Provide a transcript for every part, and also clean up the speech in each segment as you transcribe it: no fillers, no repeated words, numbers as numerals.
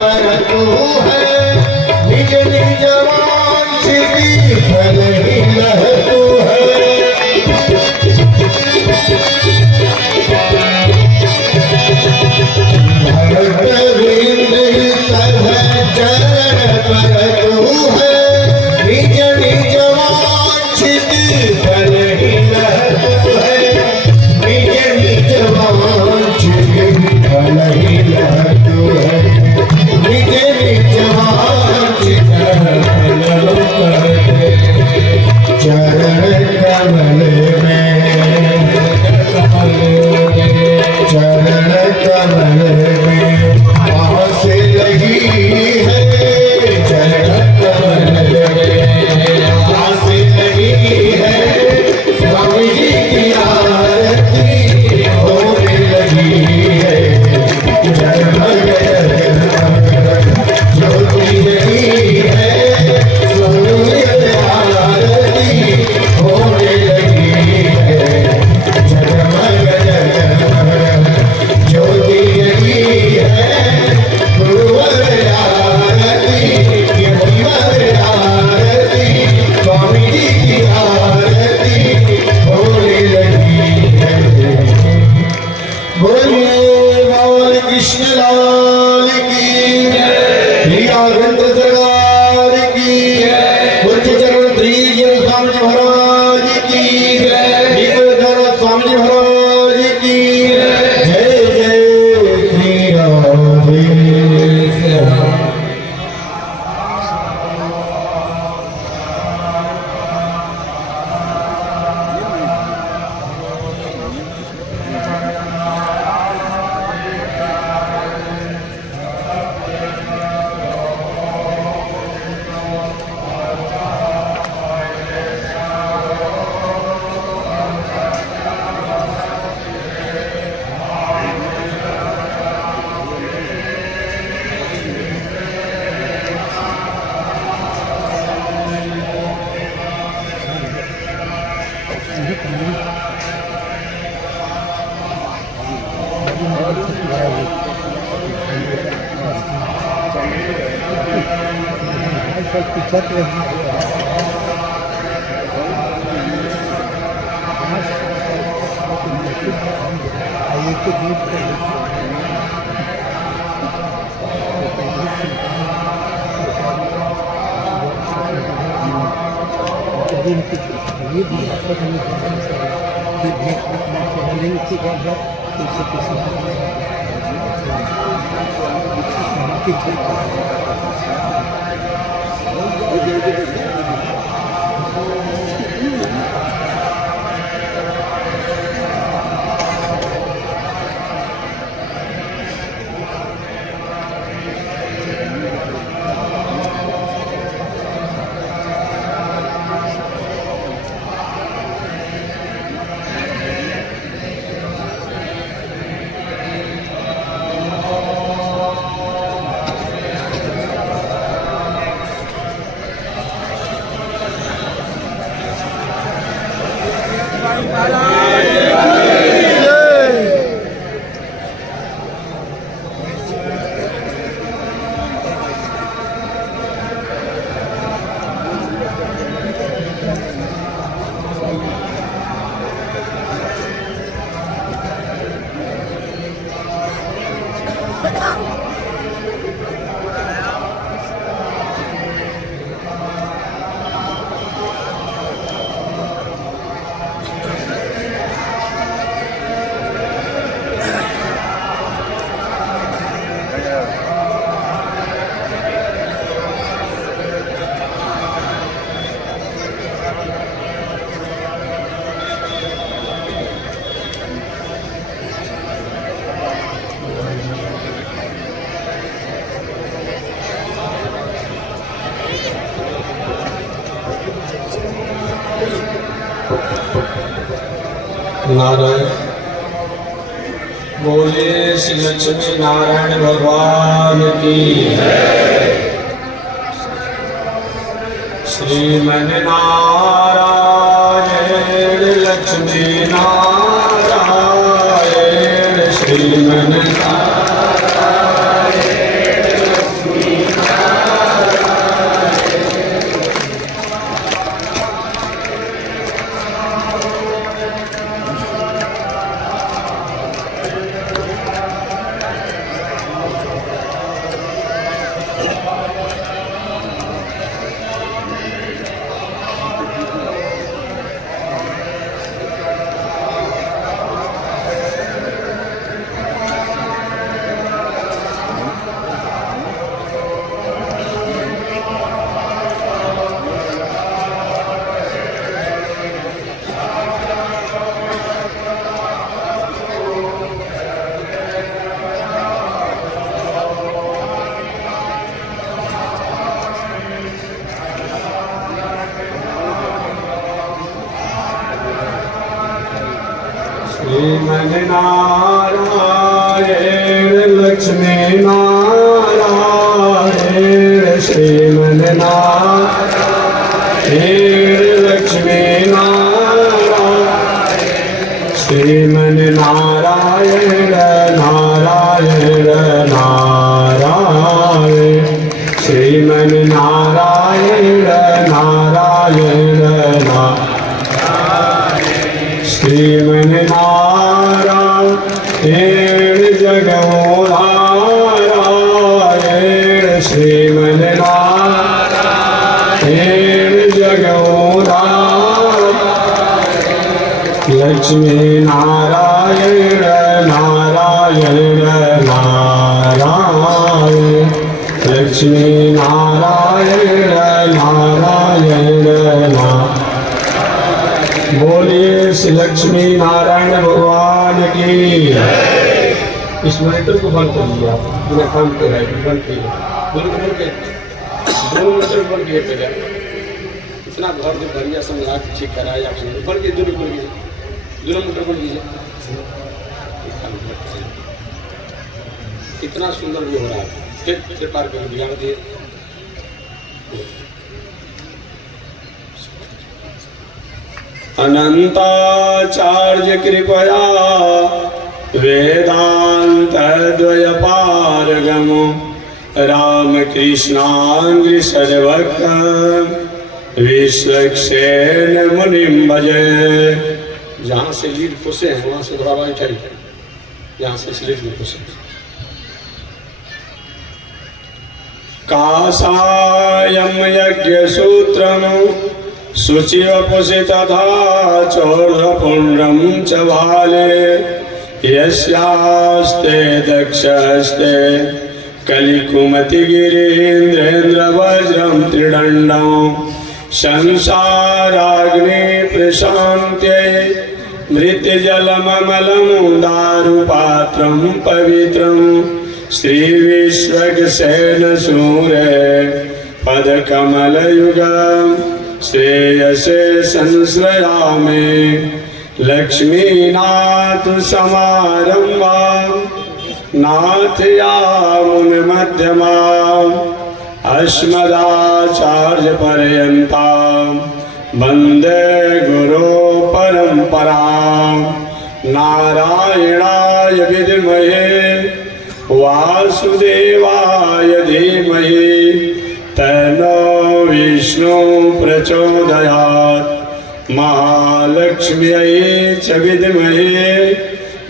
तू है निज निज वांछित फल ही लह तू है। भरत वृंद सब चरण पर तू है निज निज वांछित फल ही लह तू है। निज निज वांछित फल ही लह तू है। निज निज वांछित फल चरण कमल में चरण कमल में आस लगी है। चरण कमल में आस लगी है। स्वामी जी की आरती होने लगी है। जगमग जगमग ज्योति जगी है। स्वामी जी की आरती होने लगी है। जगमग जगमग ज्योति जगी है। गुरुवर आरती यतिवर आरती स्वामी जी की आरती होने लगी है। बोलिए बाल कृष्ण लाल की श्री राघवेंद्र सरकार की उच्च चरण श्री स्वामी जी महाराज की निकुलधर स्वामी जी महाराज की जय जय श्री राधे श्याम। नारायण बोले श्री लक्ष्मी नारायण भगवान की श्रीमन नारायण लक्ष्मी नारायण श्रीमन नारायण लक्ष्मी नारायण श्रीमन्नारायण लक्ष्मी नारायण श्रीमन्नारायण नारायण नारायण श्रीमन्नारायण नारायण नारायण श्रीमन्नारायण जगन्नारायण श्रीमन्नारायण जगन्नारायण लक्ष्मी नारायण नारायण नारायण लक्ष्मी नारायण नारायण नारायण। बोलिए श्री लक्ष्मी नारायण भगवान की। इस मॉनिटर को बंद कर दिया, पूरा काम कर रहा है, बंद किया दोनों मीटर बंद किए पहले। इतना भर दिन भरिया समझा के चेक कराया आपने बंद किए, दोनों मीटर बंद कीजिए। इतना सुंदर भी हो रहा है, फिर पार कर दिया दिए। अनंताचार्य कृपया वेदांत द्वय पारगम रामकृष्णांग्रि सर्वज्ञ विश्वक्सेन मुनिम भजे। जहाँ से लीड खुशे हैं वहाँ से थोड़ा बैठे, यहाँ से लीड भी खुशे। कासायं यज्ञसूत्रं शुचिवपुषि तथा चोर्ध्वपुण्ड्रं च भाले यस्यास्ते दक्षस्ते कलिकुमतिगिरीन्द्रेन्द्रवज्रं त्रिदण्डं संसाराग्नि प्रशान्त्यै मृत्यजलममलं दारुपात्रं पवित्रं श्रीविश्वक्सेन सूरे पदकमलयुगं श्रेयसे संश्रयामि लक्ष्मीनाथ समारम्भां नाथयामुनमध्यमाम् अस्मदाचार्यपर्यन्तां वन्दे गुरो परम्परां। नारायणाय विद्महे वासुदेवाय धीमहि तन्नो विष्णु प्रचोदयात्। महालक्ष्म्यै च विद्महे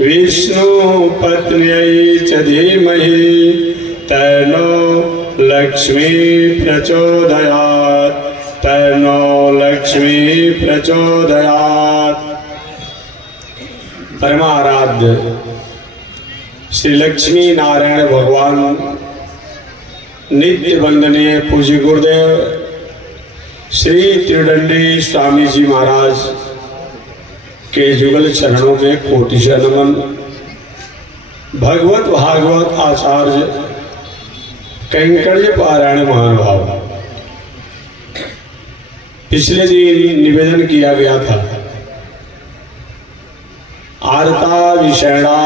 विष्णुपत्न्यै च धीमहि तन्नो लक्ष्मी प्रचोदयात्। तन्नो लक्ष्मी प्रचोदयात्। परमाराध्य श्री लक्ष्मी नारायण भगवान नित्य वंदनीय पूज्य गुरुदेव श्री त्रिदंडी स्वामी जी महाराज के जुगल चरणों में कोटि नमन। भगवत भागवत आचार्य कैंकर्य पारायण महानुभाव, पिछले दिन निवेदन किया गया था आरता विषैणा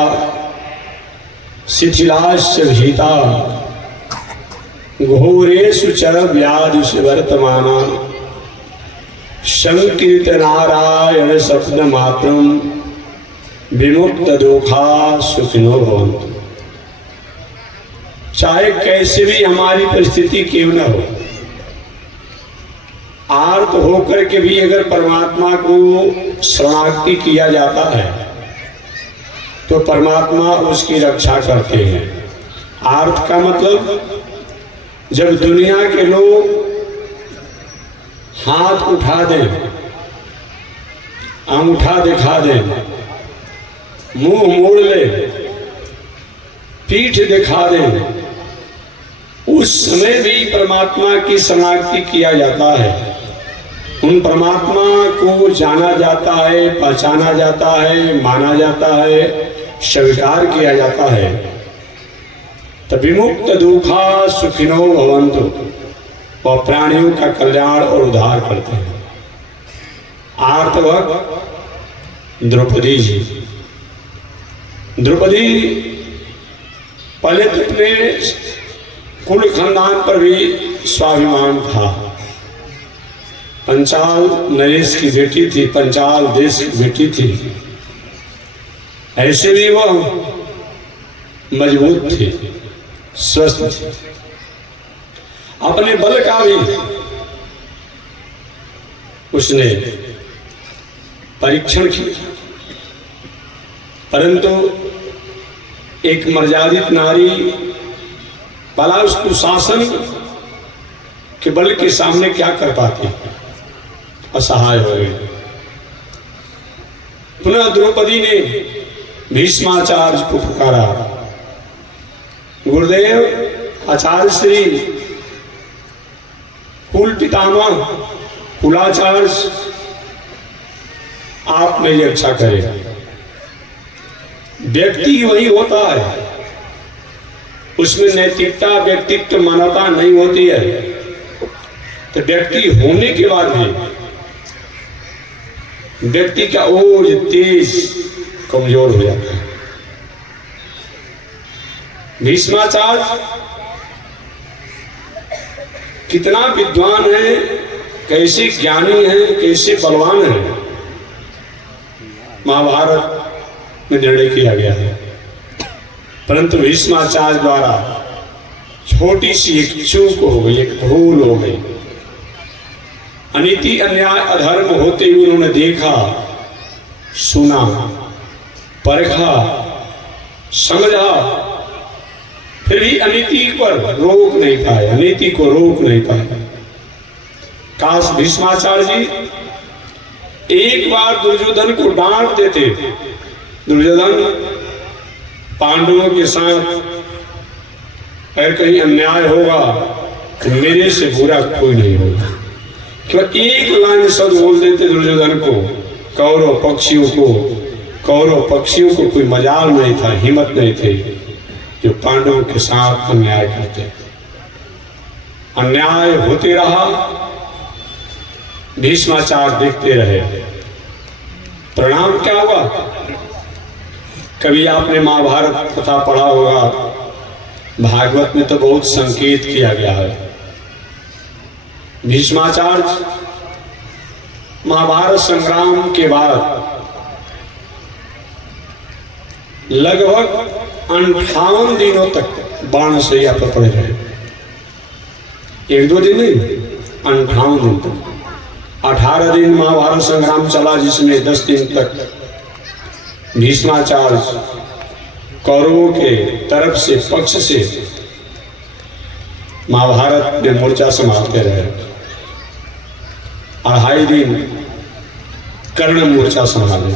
शिथिलाश्च भीता घोरेषु च व्याधिषु वर्तमाना संकीर्तनारायण स्वप्नमात्रं विमुक्त दुखा सुखिनो भवन्तु। चाहे कैसे भी हमारी परिस्थिति क्यों न हो, आर्त होकर के भी अगर परमात्मा को शरणागति किया जाता है तो परमात्मा उसकी रक्षा करते हैं। आर्त का मतलब जब दुनिया के लोग हाथ उठा दें, अंगूठा दिखा दें, मुंह मोड़ ले, पीठ दिखा दें, उस समय भी परमात्मा की शरणागति किया जाता है। उन परमात्मा को जाना जाता है, पहचाना जाता है, माना जाता है, स्वीकार किया जाता है। तो विमुक्त दुखा सुखिनो भवन्तु, और प्राणियों का कल्याण और उद्धार करते हैं। आर्तवक द्रौपदी जी, द्रौपदी पहले तो अपने कुल खानदान पर भी स्वाभिमान था। पंचाल नरेश की बेटी थी, पंचाल देश की बेटी थी, ऐसे भी वह मजबूत थी, स्वस्थ थी। अपने बल का भी उसने परीक्षण किया, परंतु एक मर्यादित नारी भला उस कुशासन के बल के सामने क्या कर पाती, असहाय हो गई। पुनः द्रौपदी ने भीष्माचार्य को पुकारा, गुरुदेव आचार्य श्री कुल पितामह कुलाचार्य आप मेरी रक्षा करें। व्यक्ति वही होता है, उसमें नैतिकता व्यक्तित्व मानवता नहीं होती है, तो व्यक्ति होने के बाद भी व्यक्ति का ओज तेज कमजोर हो जाता है। भीष्माचार्य कितना विद्वान है, कैसे ज्ञानी है, कैसे बलवान है, महाभारत में निर्णय किया गया है। परंतु भीष्माचार्य द्वारा छोटी सी एक चूक हो गई, एक भूल हो गई। अनीति अन्याय अधर्म होते हुए उन्होंने देखा, सुना, परखा, समझा, फिर भी अनीति पर रोक नहीं पाए, अनीति को रोक नहीं पाए। काश भीष्माचार्य जी एक बार दुर्योधन को डांट देते। दुर्योधन पांडवों के साथ अगर कहीं अन्याय होगा तो मेरे से बुरा कोई नहीं होगा। केवल एक लाइन शब्द बोल देते दुर्योधन को, कौरव पक्षियों को कोई मजाल नहीं था, हिम्मत नहीं थी जो पांडवों के साथ अन्याय करते। अन्याय होते रहा, भीष्माचार्य देखते रहे। परिणाम क्या हुआ? कभी आपने महाभारत कथा पढ़ा होगा, भागवत में तो बहुत संकेत किया गया है। भीष्माचार्य महाभारत संग्राम के बाद लगभग 58 दिनों तक बाणशैया पर पड़े रहे। एक दो दिन नहीं, 58 दिन तक। 18 दिन महाभारत संग्राम चला, जिसमें 10 दिन तक भीष्माचार्य कौरवों के तरफ से, पक्ष से महाभारत में मोर्चा संभालते रहे। 2.5 दिन कर्ण मोर्चा संभाले,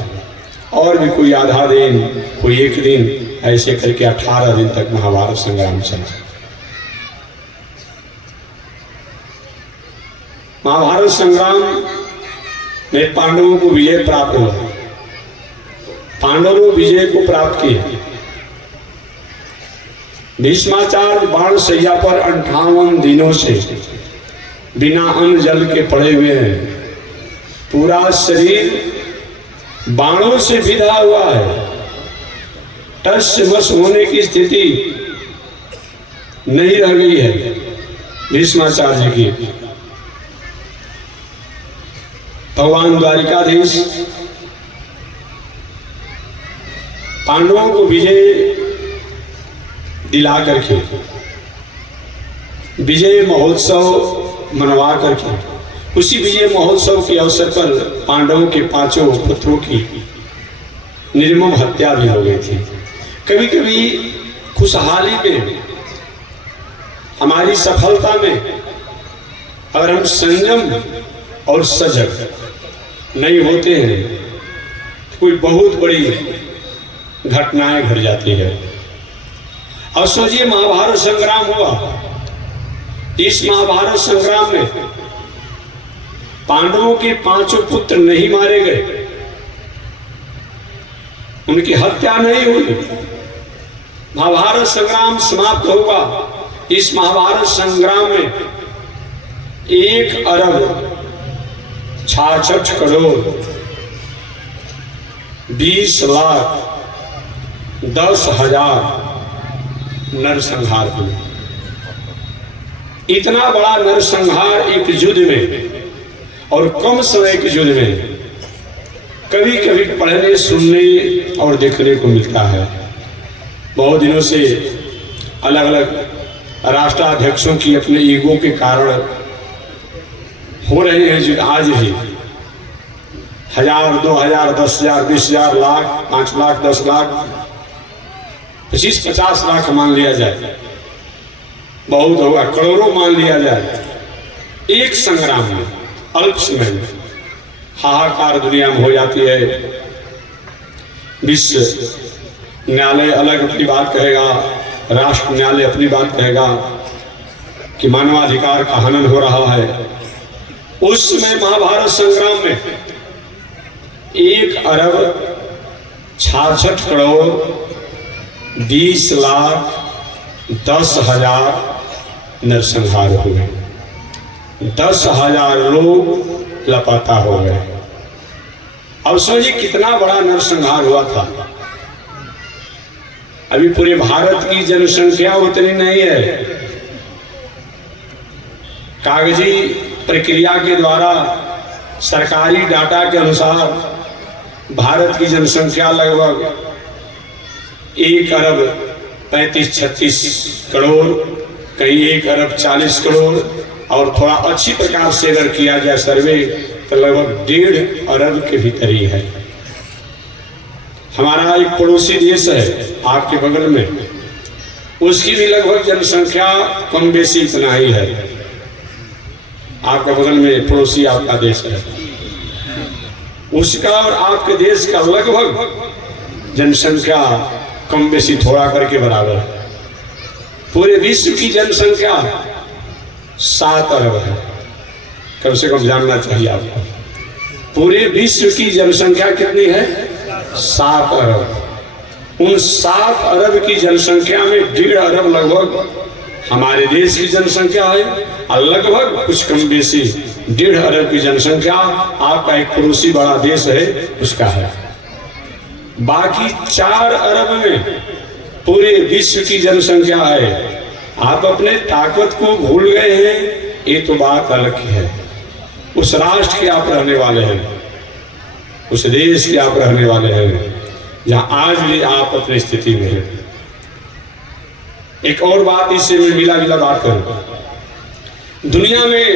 और भी कोई आधा दिन, कोई 1 दिन, ऐसे करके 18 दिन तक महाभारत संग्राम चला। महाभारत संग्राम में पांडवों को विजय प्राप्त हुआ। पांडवों विजय को प्राप्त किया। भीष्माचार्य बाणशैया पर 58 दिनों से बिना अन्न जल के पड़े हुए हैं। पूरा शरीर बाणों से विधा हुआ है। टस वश होने की स्थिति नहीं रह गई है भीष्माचार्य की। भगवान द्वारिकाधीश पांडवों को विजय दिला करके, विजय महोत्सव मनवा करके, उसी विजय महोत्सव के अवसर पर पांडवों के 5 पुत्रों की निर्मम हत्या भी हो गई थी। कभी कभी खुशहाली में, हमारी सफलता में अगर हम संयम और सजग नहीं होते हैं तो कोई बहुत बड़ी घटनाएं घट जाती है। अब सोचिए, महाभारत संग्राम हुआ। इस महाभारत संग्राम में पांडवों के 5 पुत्र नहीं मारे गए, उनकी हत्या नहीं हुई। महाभारत संग्राम समाप्त होगा। इस महाभारत संग्राम में 1 अरब 66 करोड़ 20 लाख 10,000 नरसंहार हुआ। इतना बड़ा नरसंहार एक युद्ध में और कम समय के युद्ध में कभी कभी पढ़ने, सुनने और देखने को मिलता है। बहुत दिनों से अलग अलग राष्ट्राध्यक्षों की अपने ईगो के कारण हो रहे हैं युद्ध। आज भी 1000, 2000, 10,000, 20,000, लाख, 5 लाख, 10 लाख, 25-50 लाख मान लिया जाए, बहुत होगा, करोड़ों मान लिया जाए, एक संग्राम में अल्प समय में हाहाकार दुनिया में हो जाती है। विश्व न्यायालय अलग अपनी बात कहेगा, राष्ट्र न्यायालय अपनी बात कहेगा कि मानवाधिकार का हनन हो रहा है। उस समय महाभारत संग्राम में 1 अरब 66 करोड़ 20 लाख 10,000 नरसंहार हुए। 10,000 लोग लापता हो गए। अब समझिए कितना बड़ा नरसंहार हुआ था। अभी पूरे भारत की जनसंख्या उतनी नहीं है। कागजी प्रक्रिया के द्वारा सरकारी डाटा के अनुसार भारत की जनसंख्या लगभग 1 अरब 35-36 करोड़, कहीं 1 अरब 40 करोड़, और थोड़ा अच्छी प्रकार से अगर किया जाए सर्वे तो लगभग 1.5 अरब के भीतर ही है। हमारा एक पड़ोसी देश है आपके बगल में, उसकी भी लगभग जनसंख्या कम बेसी इतना ही है। आपके बगल में पड़ोसी आपका देश है, उसका और आपके देश का लगभग जनसंख्या कम बेसी थोड़ा करके बराबर है। पूरे विश्व की जनसंख्या 7 अरब है, कम से कम जानना चाहिए आपको। पूरे विश्व की जनसंख्या कितनी है? 7 अरब। उन 7 अरब की जनसंख्या में 1.5 अरब लगभग हमारे देश की जनसंख्या है, और लगभग कुछ कम बेसी 1.5 अरब की जनसंख्या आपका एक पड़ोसी बड़ा देश है उसका है। बाकी 4 अरब में पूरे विश्व की जनसंख्या है। आप अपने ताकत को भूल गए हैं, ये तो बात अलग ही है। उस राष्ट्र के आप रहने वाले हैं, उस देश के आप रहने वाले हैं जहां आज भी आप अपनी स्थिति में हैं। एक और बात इससे मैं मिला जुला बात करूं। दुनिया में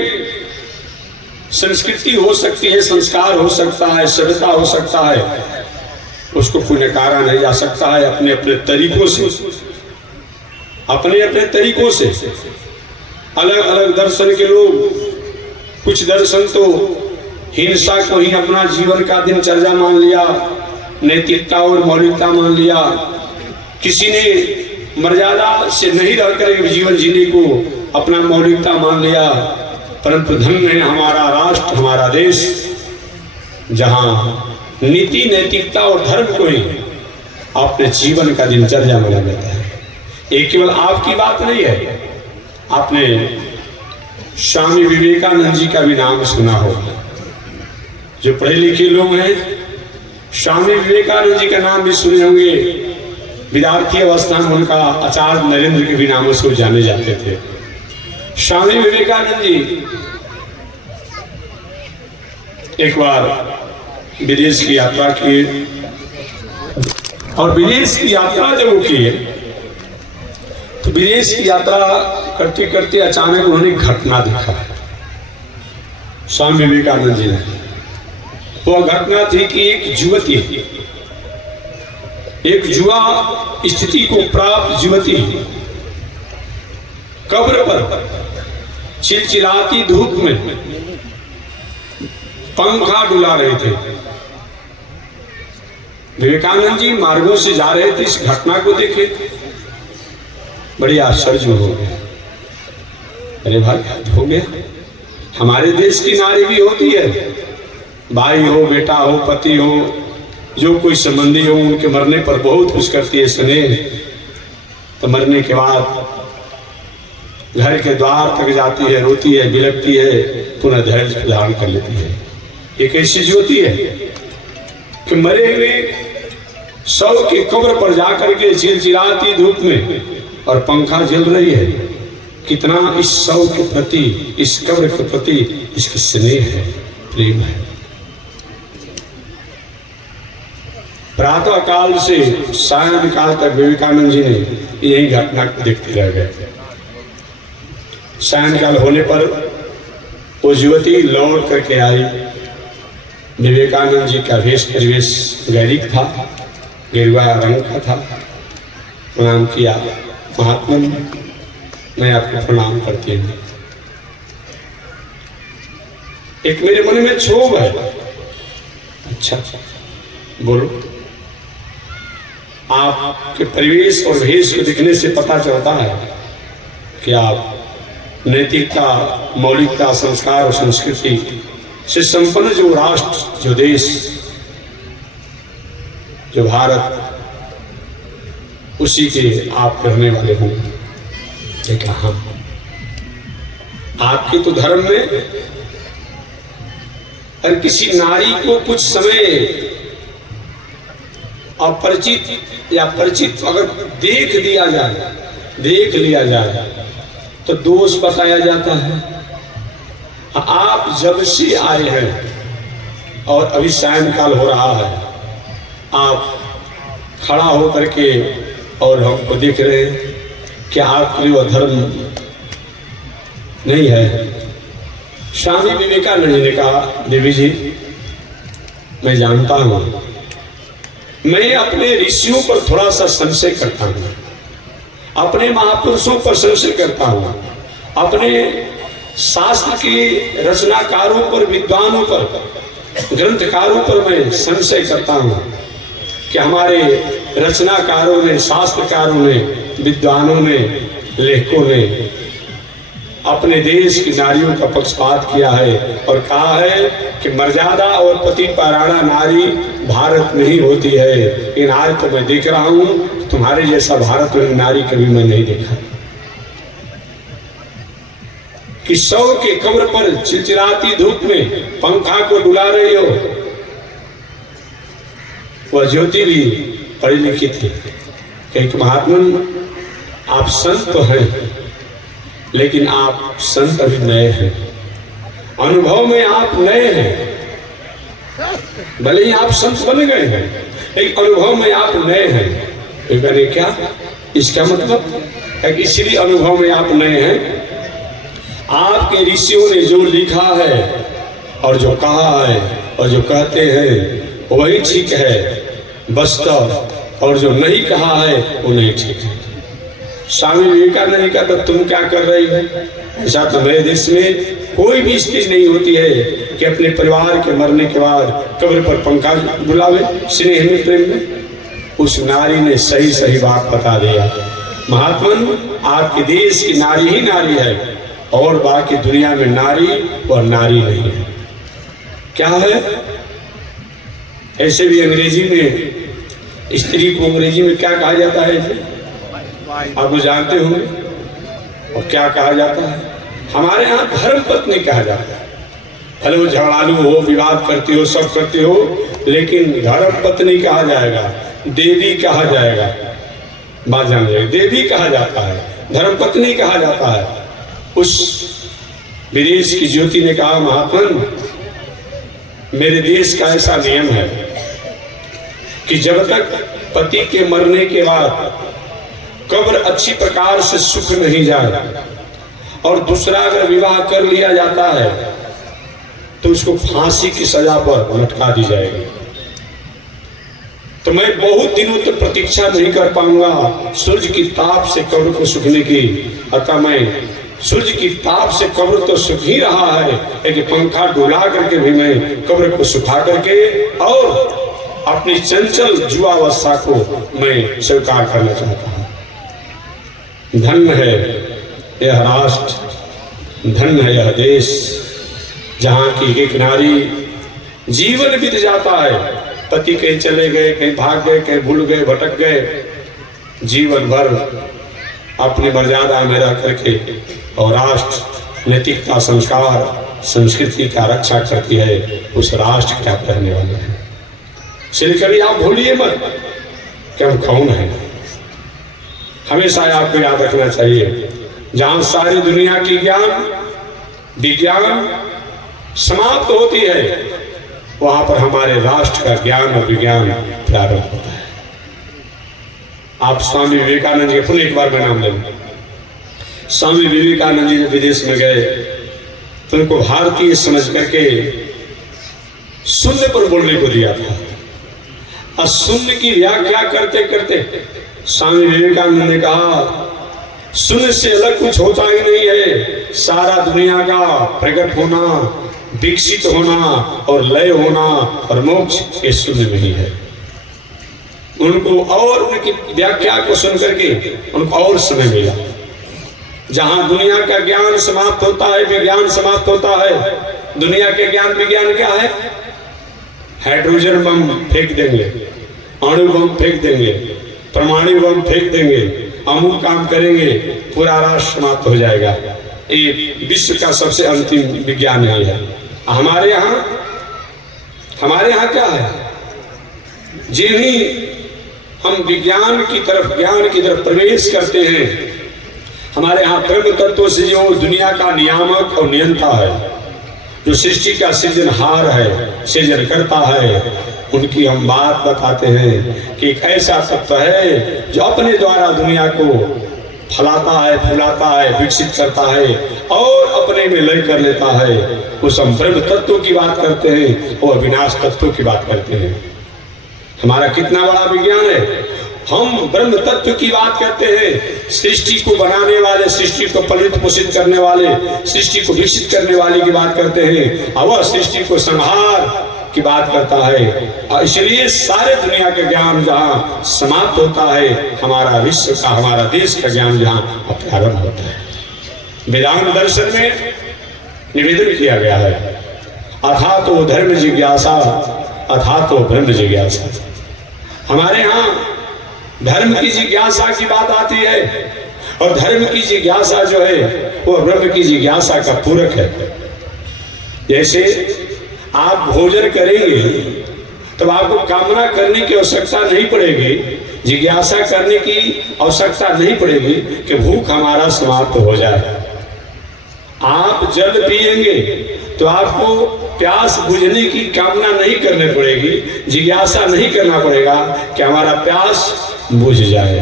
संस्कृति हो सकती है, संस्कार हो सकता है, सभ्यता हो सकता है, उसको कोई नकारा नहीं जा सकता है। अपने अपने तरीकों से, अपने अपने तरीकों से अलग अलग दर्शन के लोग, कुछ दर्शन तो हिंसा को ही अपना जीवन का दिनचर्या मान लिया, नैतिकता और मौलिकता मान लिया। किसी ने मर्यादा से नहीं रहकर जीवन जीने को अपना मौलिकता मान लिया। परंतु धन्य है हमारा राष्ट्र, हमारा देश, जहां नीति, नैतिकता और धर्म को ही अपने जीवन का दिनचर्या माना जाता है। ये केवल आपकी बात नहीं है। आपने स्वामी विवेकानंद जी का भी नाम सुना होगा। जो पढ़े लिखे लोग हैं, स्वामी विवेकानंद जी का नाम भी सुने होंगे। विद्यार्थी अवस्था में उनका आचार्य नरेंद्र के भी नामों से जाने जाते थे। स्वामी विवेकानंद जी एक बार विदेश की यात्रा किए, और विदेश की यात्रा जब वो किए तो विदेश की यात्रा करते करते अचानक उन्होंने घटना देखा स्वामी विवेकानंद जी ने। वह घटना थी कि एक युवती, एक युवा स्थिति को प्राप्त युवती कब्र पर चिलचिलाती धूप में पंखा डुला रहे थे। विवेकानंद जी मार्गों से जा रहे थे, इस घटना को देखे, बड़ी आश्चर्य हो गया। अरे भाई हो गया, हमारे देश की नारी भी होती है, भाई हो, बेटा हो, पति हो, जो कोई संबंधी हो, उनके मरने पर बहुत खुश करती है स्नेह, तो मरने के बाद घर के द्वार तक जाती है, रोती है, बिलखती है, पुनः धैर्य धारण कर लेती है। एक ऐसी ज्योति है कि मरे हुए शव के कब्र पर जाकर के चिलचिलाती धूप में और पंखा जल रही है। कितना इस शव के प्रति, इस कब्र के प्रति इसकी स्नेह है, प्रेम है। प्रातः काल से सायं काल तक विवेकानंद जी ने यही घटना देखते रह गए। सायंकाल होने पर वो युवती लौट करके आई। विवेकानंद जी का वेश परिवेश गैरिक था, गेरुआ रंग का था। प्रणाम किया। महात्मा मैं आपको प्रणाम करती हूँ। एक मेरे मन में क्षोभ है। अच्छा बोलो। आपके परिवेश और भेष को दिखने से पता चलता है कि आप नैतिकता, मौलिकता, संस्कार और संस्कृति से संपन्न जो राष्ट्र, जो देश, जो भारत, उसी के आप रहने वाले हों। देखा हाँ, आपके तो धर्म में और किसी नारी को कुछ समय अपरिचित या परिचित अगर देख लिया जाए तो दोष बताया जाता है। आप जब से आए हैं और अभी सायंकाल हो रहा है, आप खड़ा होकर के और हमको देख रहे हैं कि आपके लिए वह धर्म नहीं है। स्वामी विवेकानंद जी ने कहा, देवी जी मैं जानता हूं, मैं अपने ऋषियों पर थोड़ा सा संशय करता हूं, अपने महापुरुषों पर संशय करता हूं, अपने शास्त्र के रचनाकारों पर, विद्वानों पर, ग्रंथकारों पर मैं संशय करता हूं कि हमारे रचनाकारों ने, शास्त्रकारों ने, विद्वानों ने, लेखकों ने अपने देश की नारियों का पक्षपात किया है और कहा है कि मर्यादा और पतिपरायणा नारी भारत में ही होती है। लेकिन आज तो मैं देख रहा हूं तुम्हारे जैसा भारत में नारी कभी मैं नहीं देखा कि शव के कब्र पर चिलचिलाती धूप में पंखा को डुला रही हो। वह ज्योति भी पढ़ी लिखी थी। एक महात्मा, आप संत तो हैं लेकिन आप संत अभी नए हैं, अनुभव में आप नए हैं। भले ही आप संत बन गए हैं लेकिन अनुभव में आप नए हैं। तो कहने क्या इसका मतलब है कि इसलिए अनुभव में आप नए हैं। आपके ऋषियों ने जो लिखा है और जो कहा है और जो कहते हैं वही ठीक है वास्तव, और जो नहीं कहा है वो नहीं ठीक है। स्वामी विवेकानंद का तो तुम क्या कर रही हो? ऐसा तो मेरे देश में कोई भी स्थिति नहीं होती है कि अपने परिवार के मरने के बाद कब्र पर पंखा डुलावे स्नेह में, प्रेम में। उस नारी ने सही सही बात बता दिया। महात्मा आपके देश की नारी ही नारी है और बाकी दुनिया में नारी और नारी नहीं है। क्या है? ऐसे भी अंग्रेजी में स्त्री को अंग्रेजी में क्या कहा जाता है? आप जानते होंगे। और क्या कहा जाता है? हमारे यहाँ धर्म पत्नी कहा जाता है। भले वो झगड़ालू हो, विवाद करती हो, सब करती हो, लेकिन धर्म पत्नी कहा जाएगा, देवी कहा जाएगा। बात जान जाएगी, देवी कहा जाता है, धर्म पत्नी कहा जाता है। उस विदेश की ज्योति ने कहा, महात्मा मेरे देश का ऐसा नियम है कि जब तक पति के मरने के बाद कब्र अच्छी प्रकार से सूख नहीं जाए और दूसरा अगर विवाह कर लिया जाता है तो उसको फांसी की सजा पर लटका दी जाएगी। तो मैं बहुत दिनों तक प्रतीक्षा नहीं कर पाऊंगा सूर्य की ताप से कब्र को सूखने की। अतः मैं सूर्य की ताप से कब्र तो सूख ही रहा है, लेकिन पंखा डुला करके भी मैं कब्र को सुखा करके और अपनी चंचल जुआवस्था को मैं स्वीकार करना चाहता हूं। धन्य है यह राष्ट्र, धन्य है यह देश, जहाँ की एक नारी जीवन बीत जाता है, पति कहीं चले गए, कहीं भाग गए, कहीं भूल गए, भटक गए, जीवन भर अपनी मर्यादा में रह करके और राष्ट्र नैतिकता, संस्कार, संस्कृति का रक्षा करती है। उस राष्ट्र क्या कहने वाले हैं? इसलिए कभी आप भूलिए मत कि हम कौन हैं। हमेशा आपको याद रखना चाहिए, जहां सारी दुनिया की ज्ञान विज्ञान समाप्त होती है, वहां पर हमारे राष्ट्र का ज्ञान और विज्ञान प्रारंभ होता है। आप स्वामी विवेकानंद जी, पुनः एक बार मैं नाम लेंगे। स्वामी विवेकानंद जी जब विदेश में गए तो उनको भारतीय समझ करके शून्य पर बोलने को दिया था, और शून्य की व्याख्या करते करते स्वामी विवेकानंद ने कहा, शून्य से अलग कुछ होता ही नहीं है, सारा दुनिया का प्रकट होना, विकसित होना और लय होना और मोक्ष ये शून्य में ही है। उनको और उनकी व्याख्या को सुन करके उनको और समय मिला। जहां दुनिया का ज्ञान समाप्त होता है, विज्ञान समाप्त होता है। दुनिया के ज्ञान विज्ञान क्या है? हाइड्रोजन बम फेंक देंगे, अणु बम फेंक देंगे, परमाणु बम फेंक देंगे, अमुक काम करेंगे, पूरा राष्ट्र समाप्त हो जाएगा। ये विश्व का सबसे अंतिम विज्ञान यही है। हमारे यहाँ क्या है? जिन्हीं हम विज्ञान की तरफ, ज्ञान की तरफ प्रवेश करते हैं, हमारे यहाँ ब्रह्म तत्व से जो दुनिया का नियामक और नियंता है, जो सृष्टि का सृजनहार है, सृजन करता है, उनकी हम बात बताते हैं कि एक ऐसा तत्व है जो अपने द्वारा दुनिया को फैलाता है, फुलाता है, विकसित करता है और अपने में लय कर लेता है। उस हम ब्रह्म तत्व की बात करते हैं और विनाश तत्व की बात करते हैं। हमारा कितना बड़ा विज्ञान है। हम ब्रह्म तत्व की बात करते हैं, सृष्टि को बनाने वाले, सृष्टि को पलित पोषित करने वाले, सृष्टि को विकसित करने वाले की बात करते हैं, और वह सृष्टि को संहार की बात करता है। और इसलिए सारे दुनिया के ज्ञान जहाँ समाप्त होता है, हमारा विश्व का, हमारा देश का ज्ञान जहाँ प्रारंभ होता है। वेदांत दर्शन में निवेदन किया गया है, अथा तो धर्म जिज्ञासा, अथा तो ब्रह्म जिज्ञासा। हमारे यहाँ धर्म की जिज्ञासा की बात आती है, और धर्म की जिज्ञासा जो है वो ब्रह्म की जिज्ञासा का पूरक है। जैसे आप भोजन करेंगे तो आपको कामना करने की आवश्यकता नहीं पड़ेगी, जिज्ञासा करने की आवश्यकता नहीं पड़ेगी कि भूख हमारा समाप्त हो जाए। आप जल पिएंगे तो आपको प्यास बुझने की कामना नहीं करनी पड़ेगी, जिज्ञासा नहीं करना पड़ेगा कि हमारा प्यास बुझ जाए।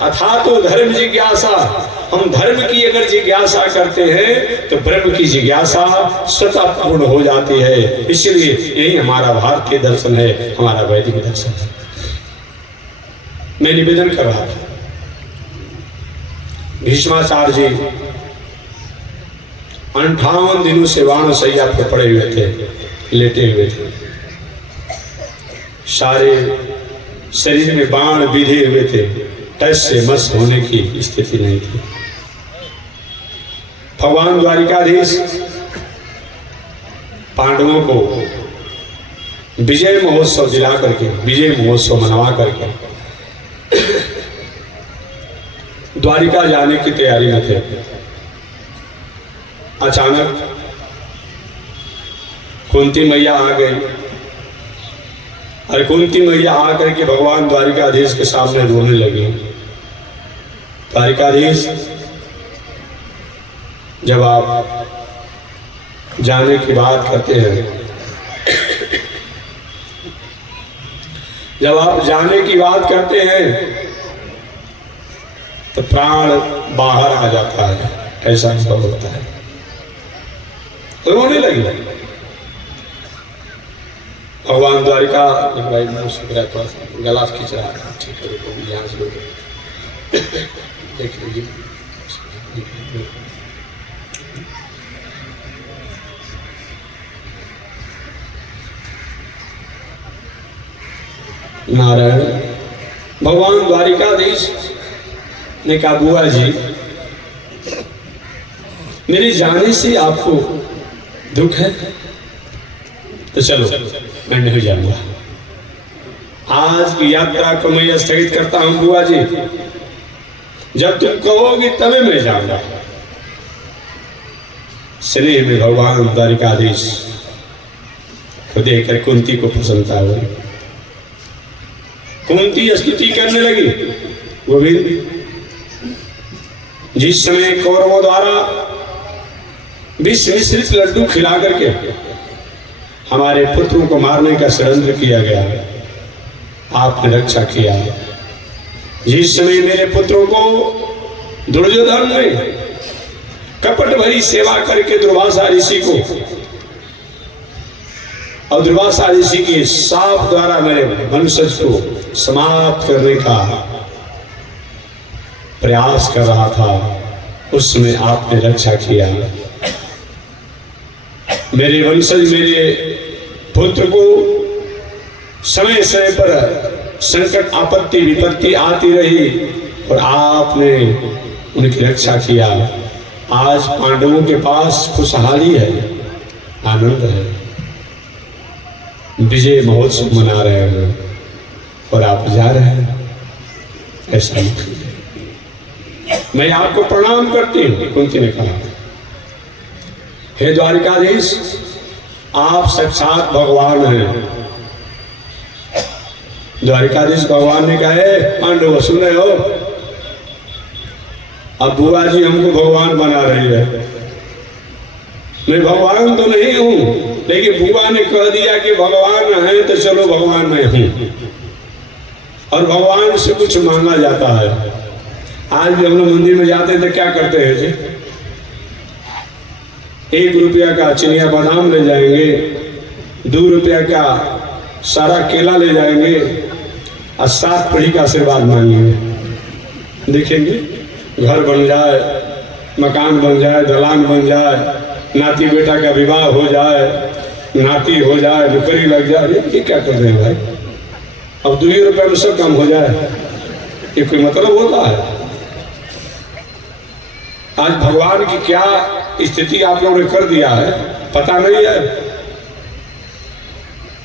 अथा तो धर्म जिज्ञासा, हम धर्म की अगर जिज्ञासा करते हैं तो ब्रह्म की जिज्ञासा स्वतः पूर्ण हो जाती है। इसलिए यही हमारा भारतीय दर्शन है, हमारा वैदिक दर्शन है। मैं निवेदन कर रहा था, भीष्माचार्य जी 58 दिनों से वाणशैया पर पड़े हुए थे, लेटे हुए थे, सारे शरीर में बाण बिधे हुए थे, टस से मस होने की स्थिति नहीं थी। भगवान द्वारिकाधीश पांडवों को विजय महोत्सव दिला करके, विजय महोत्सव मनवा करके द्वारिका जाने की तैयारी में थे। अचानक कुंती मैया आ गई, और कुंती मैया आकर के भगवान द्वारिकाधीश के सामने रोने लगी। द्वारिकाधीश, जब आप जाने की बात करते हैं, जब आप जाने की बात करते हैं तो प्राण बाहर आ जाता है, ऐसा अनुभव होता है। तो रोने लगी। भगवान द्वारिका थोड़ा सा गला खींच रहा था, ठीक है, यहाँ से देख लीजिए। नारायण। भगवान द्वारिकाधीश ने कहा, बुआ जी, मेरे जाने से आपको दुख है तो चलो मैं नहीं जाऊंगा। आज की यात्रा को मैं स्थगित करता हूं बुआ जी, जब तुम कहोगे तभी मैं जाऊंगा। स्नेह में भगवान द्वारिकाधीश को देखकर कुंती को प्रसन्नता हुई। कुंती स्तुति करने लगी। गोविंद, जिस समय कौरवों द्वारा विष मिश्रित लड्डू खिला करके हमारे पुत्रों को मारने का षड्यंत्र किया गया, आपने रक्षा किया। जिस समय मेरे पुत्रों को दुर्योधन ने कपट भरी सेवा करके दुर्वासा ऋषि को और दुर्वासा ऋषि के शाप द्वारा मेरे वंशज को समाप्त करने का प्रयास कर रहा था, उस समय आपने रक्षा किया। मेरे वंशज, मेरे पुत्र को समय समय पर संकट आपत्ति विपत्ति आती रही और आपने उनकी रक्षा किया। आज पांडवों के पास खुशहाली है, आनंद है, विजय महोत्सव मना रहे हैं और आप जा रहे हैं। ऐसा नहीं, मैं आपको प्रणाम करती हूँ। कुंती ने कहा, हे द्वारिकाधीश, आप साक्षात भगवान हैं। द्वारिकाधीश भगवान ने कहा, पांडव सुन रहे हो, अब बुआ जी हमको भगवान बना रही है। मैं भगवान तो नहीं हूं, लेकिन बुआ ने कह दिया कि भगवान है तो चलो भगवान मैं हूं, और भगवान से कुछ मांगा जाता है। आज भी हम लोग मंदिर में जाते हैं तो क्या करते हैं जी, 1 रुपया का चिनिया बादाम ले जाएंगे, 2 रुपया का सारा केला ले जाएंगे और 7 पीढ़ी का आशीर्वाद मांगेंगे। देखेंगे घर बन जाए, मकान बन जाए, दलान बन जाए, नाती बेटा का विवाह हो जाए, नाती हो जाए, नौकरी लग जाए। ये क्या कर रहे हैं भाई, अब 2 रुपये में सब काम हो जाए, ये कोई मतलब होता है? आज भगवान की क्या स्थिति आप लोगों ने कर दिया है पता नहीं है।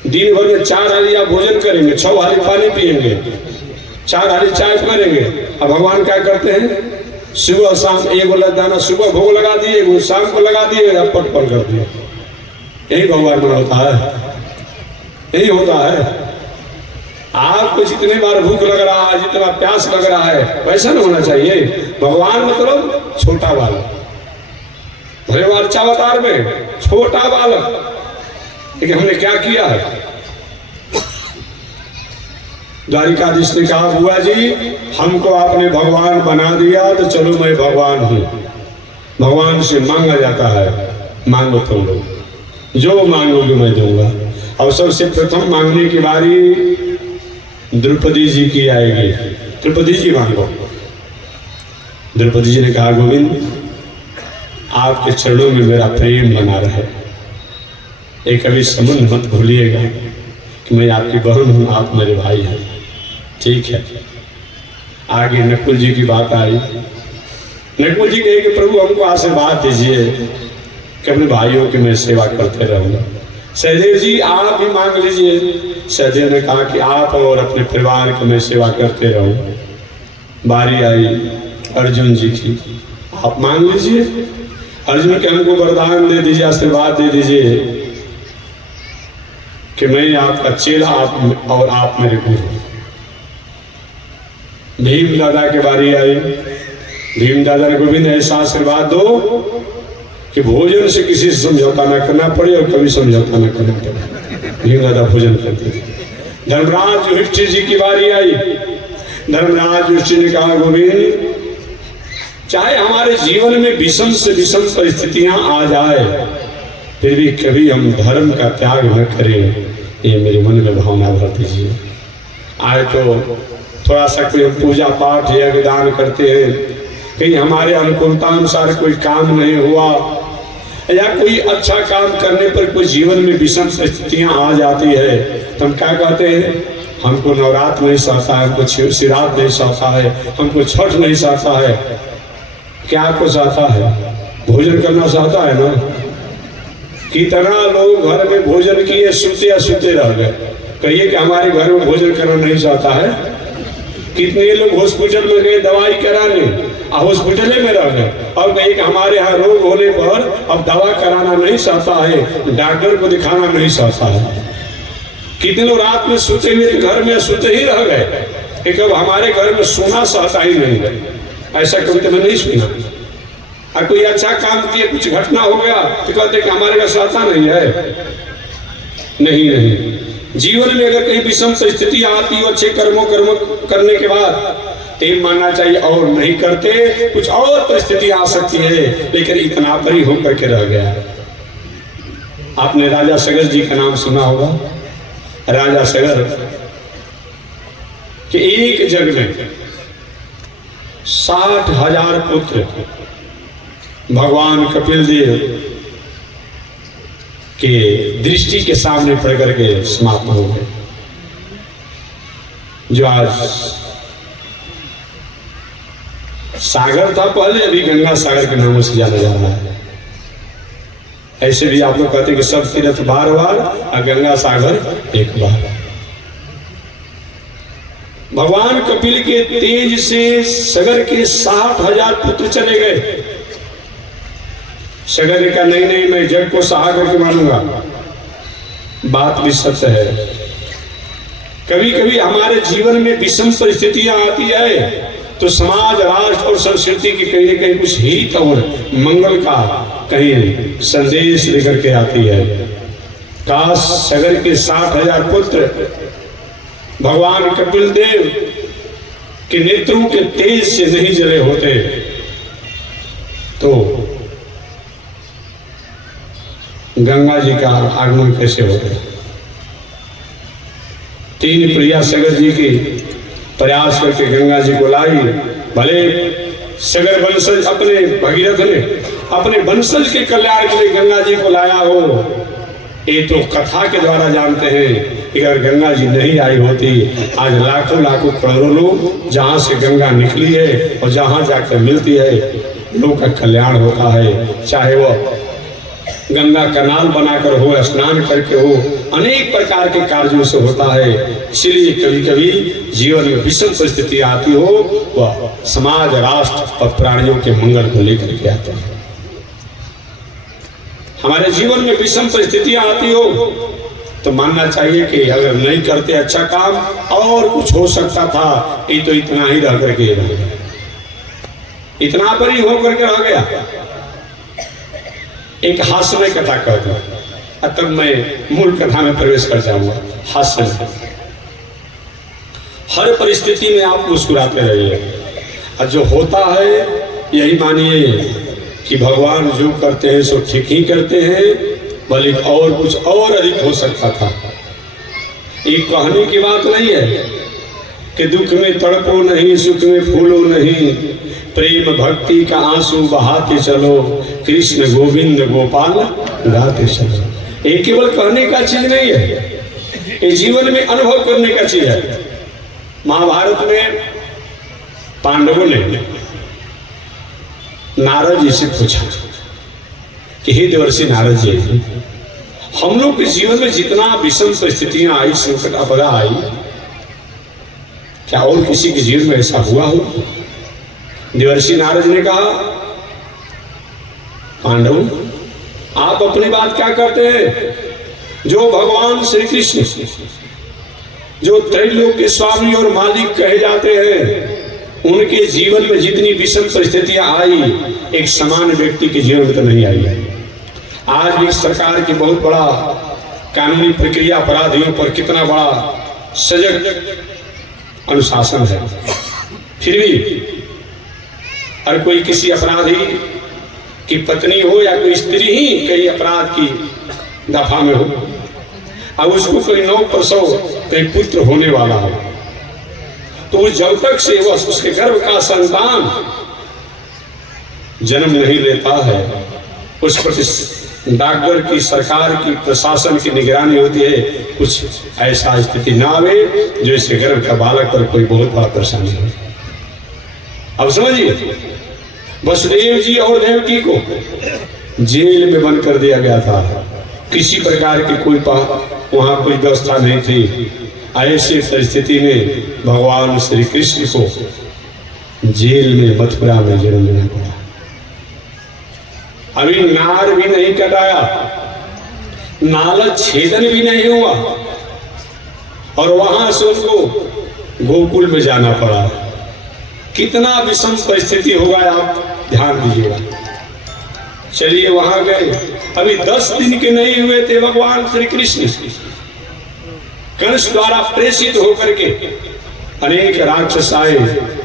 दिन भर में 4 हाली आप भोजन करेंगे, 6 हाली पानी पिएंगे, 4 हाली चाय करेंगे, अब भगवान क्या करते हैं, सुबह शाम एक दाना सुबह भोग लगा दिए, वो शाम को लगा दिए, अब पट कर दिए। यही भगवान में होता है, यही होता है। आपको जितने बार भूख लग रहा है, जितना प्यास लग रहा है, वैसा नहीं होना चाहिए। भगवान मतलब छोटा बालक, भले वो अच्छा अवतार में छोटा बालक, लेकिन हमने क्या किया है? द्वारिकाधीश ने कहा, बुआ जी हमको आपने भगवान बना दिया तो चलो मैं भगवान हूं। भगवान से मांगा जाता है, मांगो तुम लोग, जो मांगोगे मैं दूंगा। और सबसे प्रथम मांगने की बारी द्रौपदी जी की आएगी। द्रौपदी जी मांगो। द्रौपदी जी ने कहा, गोविंद आपके चरणों में मेरा प्रेम बना रहे, एक कभी संबंध मत भूलिएगा कि मैं आपकी बहन हूं, आप मेरे भाई हैं। ठीक है। आगे नकुल जी की बात आई। नकुल जी कहे कि प्रभु हमको आशीर्वाद दीजिए कि अपने भाइयों की मैं सेवा करते रहूंगा। सहदेव जी आप भी मांग लीजिए। सहदेव ने कहा कि आप और अपने परिवार की मैं सेवा करते रहूं। बारी आई अर्जुन जी की, आप मांग लीजिए। अर्जुन के हमको वरदान दे दीजिए, आशीर्वाद दे दीजिए कि मैं आपका चेला आप और आप मेरे गुरु। भीम दादा के बारी आई। भीम दादा ने, गोविंद ऐसा आशीर्वाद दो कि भोजन से किसी से समझौता ना करना पड़े और कभी समझौता ना करना पड़े। भीम दादा भोजन करते थे। धर्मराज युधिष्ठिर जी की बारी आई। धर्मराज युधिष्ठिर ने कहा, गोविंद चाहे हमारे जीवन में विषम से विषम परिस्थितियां आ जाए, फिर भी कभी हम धर्म का त्याग न करें, ये मेरे मन में भावना भर दीजिए। आए तो थोड़ा सा कोई पूजा पाठ यज्ञ दान करते हैं, कहीं हमारे अनुकूलतानुसार कोई काम नहीं हुआ या कोई अच्छा काम करने पर कोई जीवन में विषम परिस्थितियां आ जाती है, तो हम क्या कहते हैं, हमको नवरात्र नहीं सहता है, हमको शिवरात नहीं सहता है, हमको छठ नहीं सहता है। क्या आपको सहता है? भोजन करना सहता है ना? कितना लोग घर में भोजन किए सूते रह गए। कहिए कि हमारे घर में भोजन करना नहीं सहता है। कितने लोग हॉस्पिटल में गए दवाई कराने, हॉस्पिटल में रह गए, और कहिए कि हमारे यहाँ रोग होने पर अब दवा कराना नहीं सहता है, डॉक्टर को दिखाना नहीं सहता है। कितने लोग रात में सोते हुए घर में सोते ही रह गए कि कब हमारे घर में सोना सहता ही नहीं है। ऐसा कभी तो मैं नहीं सुना। और कोई अच्छा काम किया, कुछ घटना हो गया तो कहते कि हमारे घर सहता नहीं है। नहीं, जीवन में अगर कहीं विषम परिस्थिति आती हो अच्छे कर्म करने के बाद तो मानना चाहिए और नहीं करते, कुछ और परिस्थिति आ सकती है, लेकिन इतना पर ही होकर के रह गया। आपने राजा सगर जी का नाम सुना होगा। राजा सगर के एक जग में 60,000 पुत्र भगवान कपिल देव के दृष्टि के सामने पड़ करके समाप्त हो गए, जो आज सागर था पहले, अभी गंगा सागर के नामों से जाना जा रहा है। ऐसे भी आप लोग कहते हैं कि सब तीर्थ बार बार और गंगा सागर एक बार। भगवान कपिल के तेज से सगर के 60,000 पुत्र चले गए। सगर ने कहा नहीं, मैं जग को सहा करके मानूंगा। बात भी सत्य है। कभी कभी हमारे जीवन में विषम परिस्थितियां आती है तो समाज, राष्ट्र और संस्कृति की कहीं न कहीं कुछ हित और मंगल का कहीं संदेश लेकर के आती है। काश सगर के 60,000 पुत्र भगवान कपिल देव के नेत्रों के तेज से नहीं जले होते तो गंगा जी का आगमन कैसे होता। 3 प्रिया सगर जी की प्रयास करके गंगा जी को लाई। भले सगर वंशज अपने भगीरथ ने अपने वंशज के कल्याण के लिए गंगा जी को लाया हो, ये तो कथा के द्वारा जानते हैं। अगर गंगा जी नहीं आई होती, आज लाखों लाखों करोड़ों लोग जहाँ से गंगा निकली है और जहाँ जाकर मिलती है, लोगों का कल्याण होता है। चाहे वो गंगा कनाल बनाकर हो, स्नान करके हो, अनेक प्रकार के कार्यों से होता है। इसलिए कभी कभी जीवन में विषम परिस्थिति आती हो, वह समाज, राष्ट्र और प्राणियों के मंगल को लेकर के आते हैं। हमारे जीवन में विषम परिस्थितियां आती हो तो मानना चाहिए कि अगर नहीं करते अच्छा काम और कुछ हो सकता था, ये तो इतना ही रह करके रह गया, इतना पर ही हो करके रह गया। एक हास्यमय कथा कहता हूं, तब मैं मूल कथा में प्रवेश कर जाऊंगा। हास्य हर परिस्थिति में आप मुस्कुराते रहिए, और जो होता है यही मानिए कि भगवान जो करते हैं सो ठीक ही करते हैं, बल्कि और कुछ और अधिक हो सकता था। ये कहने की बात नहीं है कि दुख में तड़पो नहीं, सुख में फूलो नहीं, प्रेम भक्ति का आंसू बहाते चलो, कृष्ण गोविंद गोपाल गाते चलो। ये केवल कहने का चीज नहीं है, ये जीवन में अनुभव करने का चीज है। महाभारत में पांडवों ने नारद जी से पूछा कि हे देवर्षि नारद जी, हम लोग के जीवन में जितना विषम परिस्थितियां आई, संकट आपदा आई, क्या और किसी के जीवन में ऐसा हुआ हो? देवर्षि नारद ने कहा, पांडव आप अपनी बात क्या करते हैं? जो भगवान श्री कृष्ण, जो त्रैलोक के स्वामी और मालिक कहे जाते हैं, उनके जीवन में जितनी विषम परिस्थितियां आई, एक सामान्य व्यक्ति के जीवन में तो नहीं आई है। आज भी सरकार की बहुत बड़ा कानूनी प्रक्रिया, अपराधियों पर कितना बड़ा सजग अनुशासन है, फिर भी हर कोई किसी अपराधी की पत्नी हो या कोई स्त्री ही कई अपराध की दफा में हो, अब उसको कोई 9 प्रसव कोई पुत्र होने वाला हो, तो जब तक से वह उसके गर्भ का संतान जन्म नहीं लेता है, उस पर डॉक्टर की, सरकार की, प्रशासन की निगरानी होती है, कुछ ऐसा स्थिति ना आवे जो इसके गर्भ का बालक पर कोई बहुत बड़ा परेशानी हो। अब समझिए, वसुदेव जी और देवकी को जेल में बंद कर दिया गया था, किसी प्रकार की कोई वहां कोई व्यवस्था नहीं थी। ऐसी परिस्थिति में भगवान श्री कृष्ण को जेल में मथुरा में जन्म लेना पड़ा। अभी नार भी नहीं कटाया, नाल छेदन भी नहीं हुआ, और वहां से उनको गोकुल में जाना पड़ा। कितना विषम परिस्थिति होगा आप ध्यान दीजिएगा। चलिए वहां गए, अभी 10 दिन के नहीं हुए थे भगवान श्री कृष्ण कंस द्वारा प्रेषित होकर के अनेक राक्षस आए,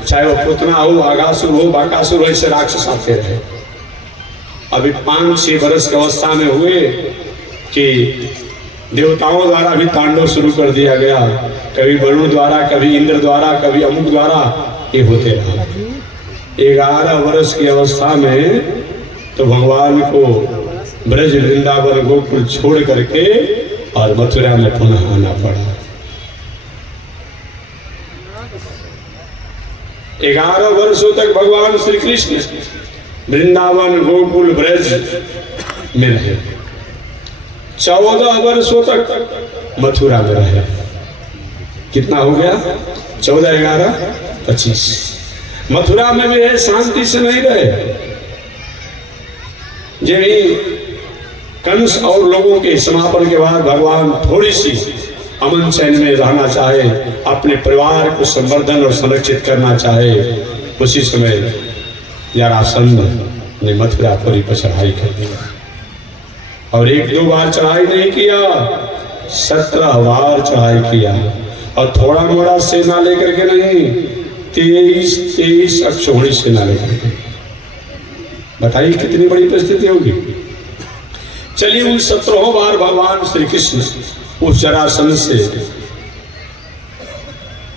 चाहे वो पुतना हो, आगासुर हो, बाकासुर हो, ऐसे राक्षस आते रहे। अभी 5-6 वर्ष की अवस्था में हुए कि देवताओं द्वारा भी तांडव शुरू कर दिया गया, कभी वरुण द्वारा, कभी इंद्र द्वारा, कभी अमुक द्वारा, ये होते रहा। 11 वर्ष की अवस्था में तो भगवान को ब्रज वृंदावन गोकुल छोड़ करके और मथुरा में पुनः आना पड़ा। 11 वर्षों तक भगवान श्री कृष्ण वृंदावन गोकुल ब्रज में रहे। 14 वर्षों तक मथुरा में रहे। कितना हो गया? 14, 11, 25। मथुरा में भी रहे, शांति से नहीं रहे। जब कंस और लोगों के समापन के बाद भगवान थोड़ी सी अमन चैन में रहना चाहे, अपने परिवार को संवर्धन और संरक्षित करना चाहे, उसी समय जरासंध ने मथुरापुरी पर चढ़ाई कर दिया। और 1-2 बार चढ़ाई नहीं किया, 17 बार चढ़ाई किया। और थोड़ा मोड़ा सेना लेकर के नहीं, 23 अक्षौहिणी सेना लेकर के। बताइए कितनी बड़ी परिस्थिति होगी। चलिए उन 17 बार भगवान श्री कृष्ण उस जरासंध से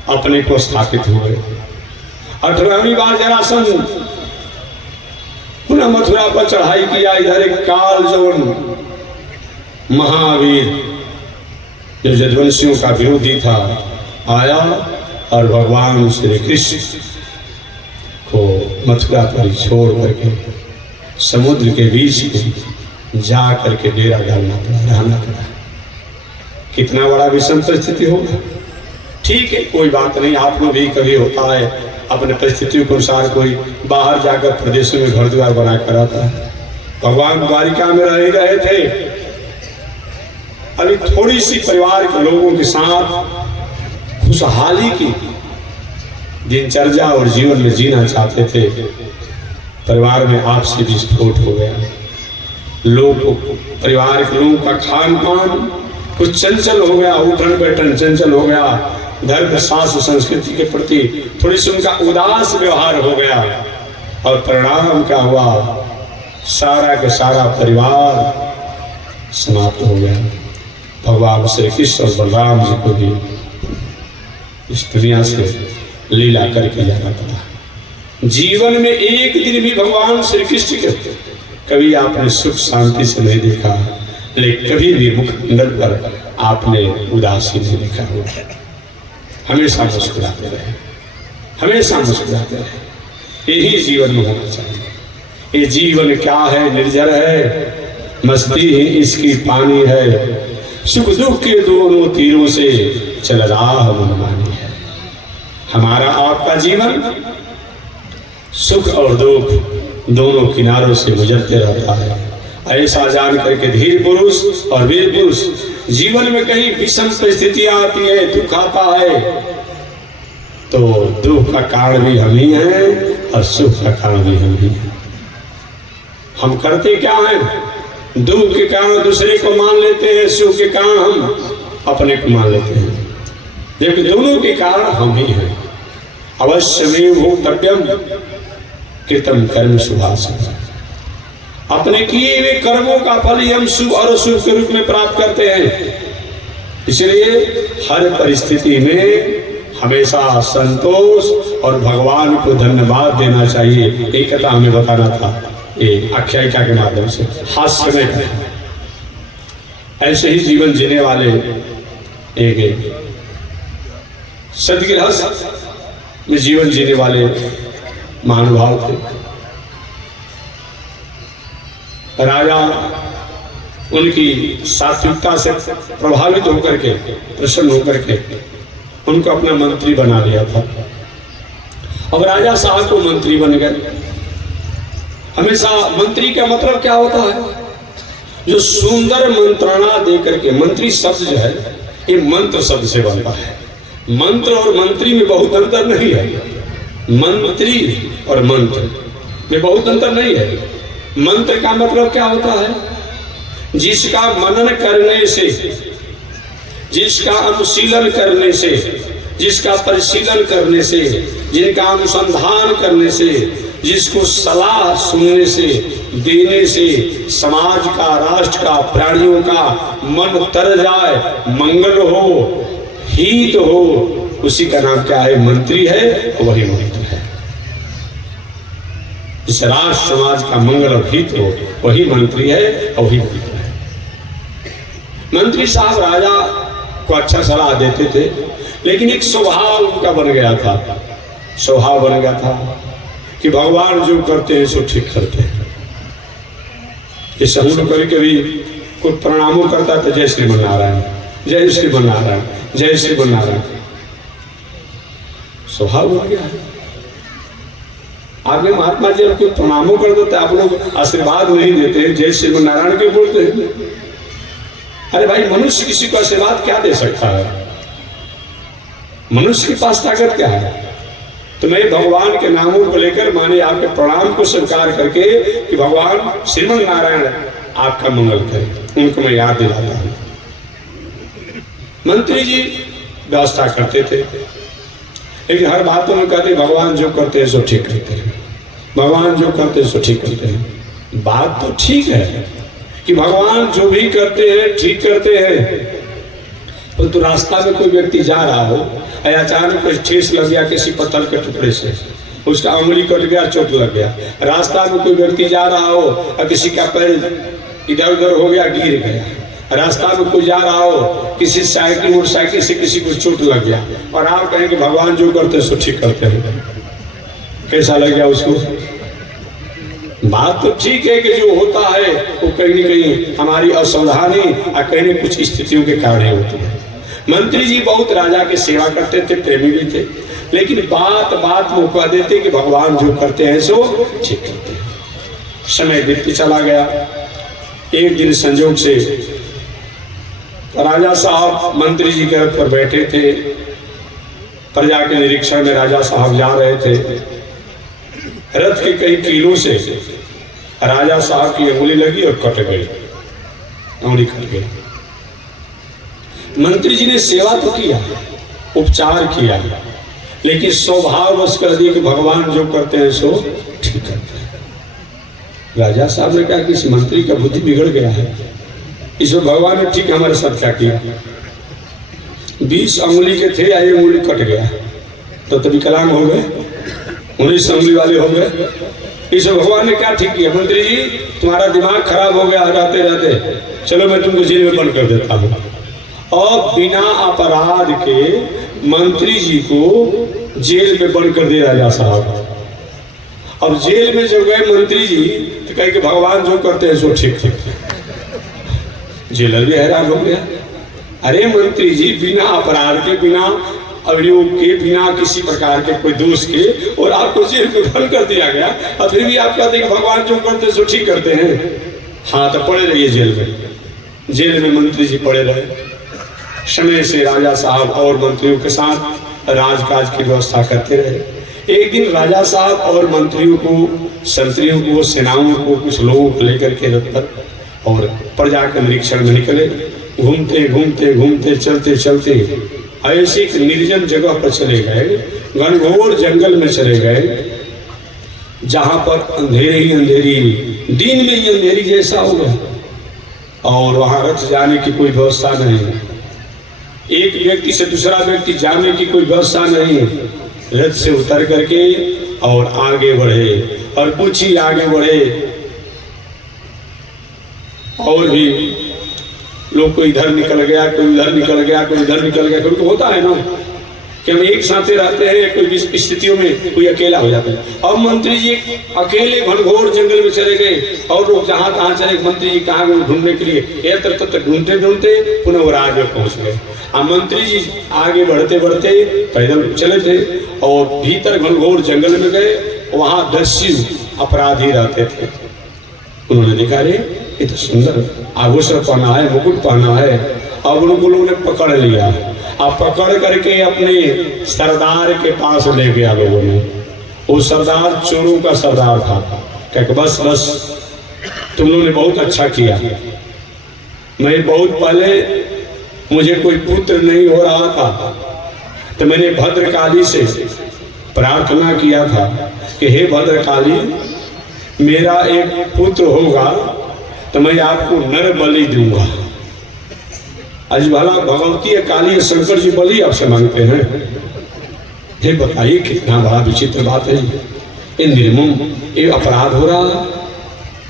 अपने को स्थापित हुए। 18वीं बार जरासंध पुनः मथुरा पर चढ़ाई किया। इधर एक काल जवन महावीर जो यदुवंशियों का विरोधी था आया और भगवान श्री कृष्ण को मथुरा पर छोड़ करके समुद्र के बीच में जा करके डेरा डालना पड़ा, रहना पड़ा। कितना बड़ा विषम परिस्थिति होगा। ठीक है, कोई बात नहीं, आप में भी कभी होता है अपने परिस्थितियों के अनुसार कोई बाहर जाकर प्रदेशों में घर द्वार बना कर आता है। भगवान द्वारिका में रह रहे थे, अभी थोड़ी सी परिवार के लोगों के साथ खुशहाली की दिनचर्या और जीवन में जीना चाहते थे। परिवार में आपसी विस्फोट हो गया। परिवार के लोगों का खान पान कुछ चंचल हो गया, उठन बैठन चंचल हो गया। धर्म शास्त्र संस्कृति के प्रति थोड़ी सी उनका उदास व्यवहार हो गया। और परिणाम क्या हुआ? सारा का सारा परिवार समाप्त हो गया। भगवान श्री कृष्ण और बलराम जी को भी इस दुनिया से लीला करके जाना पड़ा। जीवन में एक दिन भी भगवान श्री कृष्ण के कभी आपने सुख शांति से नहीं देखा, लेकिन कभी भी मुखमंडल पर आपने उदासी नहीं देखा होगा। हमेशा मुस्कुराते रहे, हमेशा मुस्कुराते रहे। यही जीवन में होना चाहिए। ये जीवन क्या है? निर्जर है, मस्ती ही इसकी पानी है, सुख दुख के दोनों तीरों से चल रहा मनमानी है। हमारा आपका जीवन सुख और दुख दोनों किनारों से गुजरते रहता है। ऐसा जान करके धीर पुरुष और वीर पुरुष जीवन में कहीं विषम परिस्थितियां आती है, दुख आता है, तो दुख का कारण भी हम ही हैं और सुख का कारण भी हम ही हैं। हम करते क्या हैं? दुख के कारण दूसरे को मान लेते हैं, सुख के कारण हम अपने को मान लेते हैं, जबकि दोनों के कारण हम ही हैं। अवश्य भोक्तव्यम कृतम कर्म शुभाशुभ। अपने किए हुए कर्मों का फल ही हम शुभ और अशुभ के रूप में प्राप्त करते हैं। इसलिए हर परिस्थिति में हमेशा संतोष और भगवान को धन्यवाद देना चाहिए। एक कथा हमें बताना था, ये आख्यायिका के माध्यम से, हास्य में। ऐसे ही जीवन जीने वाले एक सदगृहस्थ में जीवन जीने वाले महानुभाव थे। राजा उनकी सात्विकता से प्रभावित होकर के, प्रसन्न होकर के उनको अपना मंत्री बना लिया था। अब राजा साहब को मंत्री बन गए। हमेशा मंत्री का मतलब क्या होता है? जो सुंदर मंत्रणा दे करके, मंत्री शब्द जो है ये मंत्र शब्द से बनता है। मंत्र और मंत्री में बहुत अंतर नहीं है। मंत्री और मंत्र में बहुत अंतर नहीं है। मंत्र का मतलब क्या होता है? जिसका मनन करने से, जिसका अनुशीलन करने से, जिसका परिशीलन करने से, जिनका अनुसंधान करने से, जिसको सलाह सुनने से, देने से समाज का, राष्ट्र का, प्राणियों का मन तर जाए, मंगल हो, हित हो, उसी का नाम क्या है? मंत्री है, वही मंत्र है। जिस राष्ट्र समाज का मंगल और हित हो वही मंत्री है और वही मंत्र है। मंत्री साहब राजा को अच्छा सलाह देते थे, लेकिन एक स्वभाव उनका बन गया था, स्वभाव बन गया था कि भगवान जो करते हैं सो ठीक करते हैं। जैसे हम लोग कभी कभी कोई प्रणामों करता था, जय श्रीमन नारायण, जय श्रीमन नारायण, जय श्रीमन नारायण, स्वभाव बन गया है। आगे महात्मा जी कोई प्रणामों कर देते, आप लोग आशीर्वाद नहीं देते, जय श्रीमन नारायण के बोलते हैं। अरे भाई, मनुष्य किसी को आशीर्वाद क्या दे सकता है? मनुष्य के पास ताकत क्या है? तो मैं भगवान के नामों को लेकर, माने आपके प्रणाम को स्वीकार करके कि भगवान श्रीमन नारायण आपका मंगल करें, उनको मैं याद दिलाता हूं। मंत्री जी व्यवस्था करते थे, लेकिन हर बातों में कहते भगवान जो परंतु करते हैं सो ठीक करते हैं, भगवान जो करते हैं सो ठीक करते हैं। बात तो ठीक है कि भगवान जो भी करते हैं ठीक करते हैं, परंतु तो रास्ता में कोई व्यक्ति जा रहा हो, अचानक कोई ठेस लग गया किसी पत्थर के टुकड़े से, उसका उंगली कट गया, चोट लग गया। रास्ता में कोई व्यक्ति जा रहा हो और किसी का पैर इधर उधर हो गया, गिर गया। रास्ता में कोई जा रहा हो, किसी साइकिल मोटरसाइकिल से किसी को चोट लग गया, और आप कहें कि भगवान जो करते हैं सो ठीक करते हैं, कैसा लग गया उसको? बात तो ठीक है कि जो होता है वो कहीं न कहीं हमारी असावधानी और कहीं न कुछ स्थितियों के कारण होती है। मंत्री जी बहुत राजा की सेवा करते थे, प्रेमी भी थे, लेकिन बात बात मौका देते कि भगवान जो करते हैं सो ठीक करते हैं। समय बीतते चला गया। एक दिन संजोग से राजा साहब मंत्री जी के रथ पर बैठे थे, प्रजा के निरीक्षण में राजा साहब जा रहे थे। रथ के कई कीलों से राजा साहब की अंगुली लगी और कट गई, अंगुली कट गई। मंत्री जी ने सेवा तो किया, उपचार किया, लेकिन स्वभाव बस कर दिया कि भगवान जो करते हैं सो ठीक करते हैं। राजा साहब ने कहा कि इस मंत्री का बुद्धि बिगड़ गया है, इसमें भगवान ने ठीक हमारे साथ क्या किया? 20 अंगुली के थे, ये अंगुली कट गया, तो विकलांग हो गए, 19 अंगुली वाले हो गए। इसमें भगवान ने क्या ठीक किया? मंत्री जी तुम्हारा दिमाग खराब हो गया रहते रहते, चलो मैं तुमको जेल में बंद कर देता हूँ। और बिना अपराध के मंत्री जी को जेल में बंद कर दिया राजा साहब। अब जेल में जब गए मंत्री जी तो कहे कि भगवान जो करते हैं सो ठीक करते हैं। जेलर भी हैरान हो गया, अरे मंत्री जी बिना अपराध के, बिना अभियोग के, बिना किसी प्रकार के कोई दोष के, और आपको जेल में बंद कर दिया गया, और फिर भी आप कहते हैं कि भगवान जो करते हैं सो ठीक करते हैं। हाँ, तो पड़े रहिए जेल में। जेल में मंत्री जी पड़े रहे। समय से राजा साहब और मंत्रियों के साथ राजकाज की व्यवस्था करते रहे। एक दिन राजा साहब और मंत्रियों को, संतरियों को, सेनाओं को, कुछ लोगों को लेकर के रथ पर और प्रजा के निरीक्षण में निकले। घूमते घूमते घूमते चलते चलते ऐसी एक निर्जन जगह पर चले गए, घनघोर जंगल में चले गए, जहां पर अंधेरी ही अंधेरी, दिन में ही अंधेरी जैसा हो गया, और वहां रथ जाने की कोई व्यवस्था नहीं, एक व्यक्ति से दूसरा व्यक्ति जाने की कोई व्यवस्था नहीं। रथ से उतर करके और आगे बढ़े, और कुछ ही आगे बढ़े, और भी लोग कोई इधर निकल गया, कोई उधर निकल गया, कोई इधर निकल गया। कोई तो होता है ना कि हम एक साथ रहते हैं, कोई स्थितियों में कोई अकेला हो जाता है। और मंत्री जी अकेले घनघोर जंगल में चले गए, और लोग जहां तहां चले। मंत्री जी कहाँ गए ढूंढने के लिए? तब तक ढूंढते ढूंढते पुनः वो राज में पहुंच गए। अब मंत्री जी आगे बढ़ते बढ़ते पैदल चले थे, और भीतर घनघोर जंगल में गए। वहां 10 अपराधी रहते थे। उन्होंने देखा, रे ये तो सुंदर आभूषण पहना है, मुकुट पहना है, अब उनको लोगों ने पकड़ लिया, अब पकड़ करके अपने सरदार के पास ले गया लोगों ने। वो सरदार चोरों का सरदार था। क्या बस बस तुम लोगों ने बहुत अच्छा किया। मैं बहुत पहले मुझे कोई पुत्र नहीं हो रहा था तो मैंने भद्रकाली से प्रार्थना किया था कि हे भद्रकाली, मेरा एक पुत्र होगा तो मैं आपको नर बलि दूंगा। आज भला भगवती काली शंकर जी बलि आपसे मांगते हैं। ये बताइए कितना बड़ा विचित्र बात है। ये निर्मम, ये अपराध हो रहा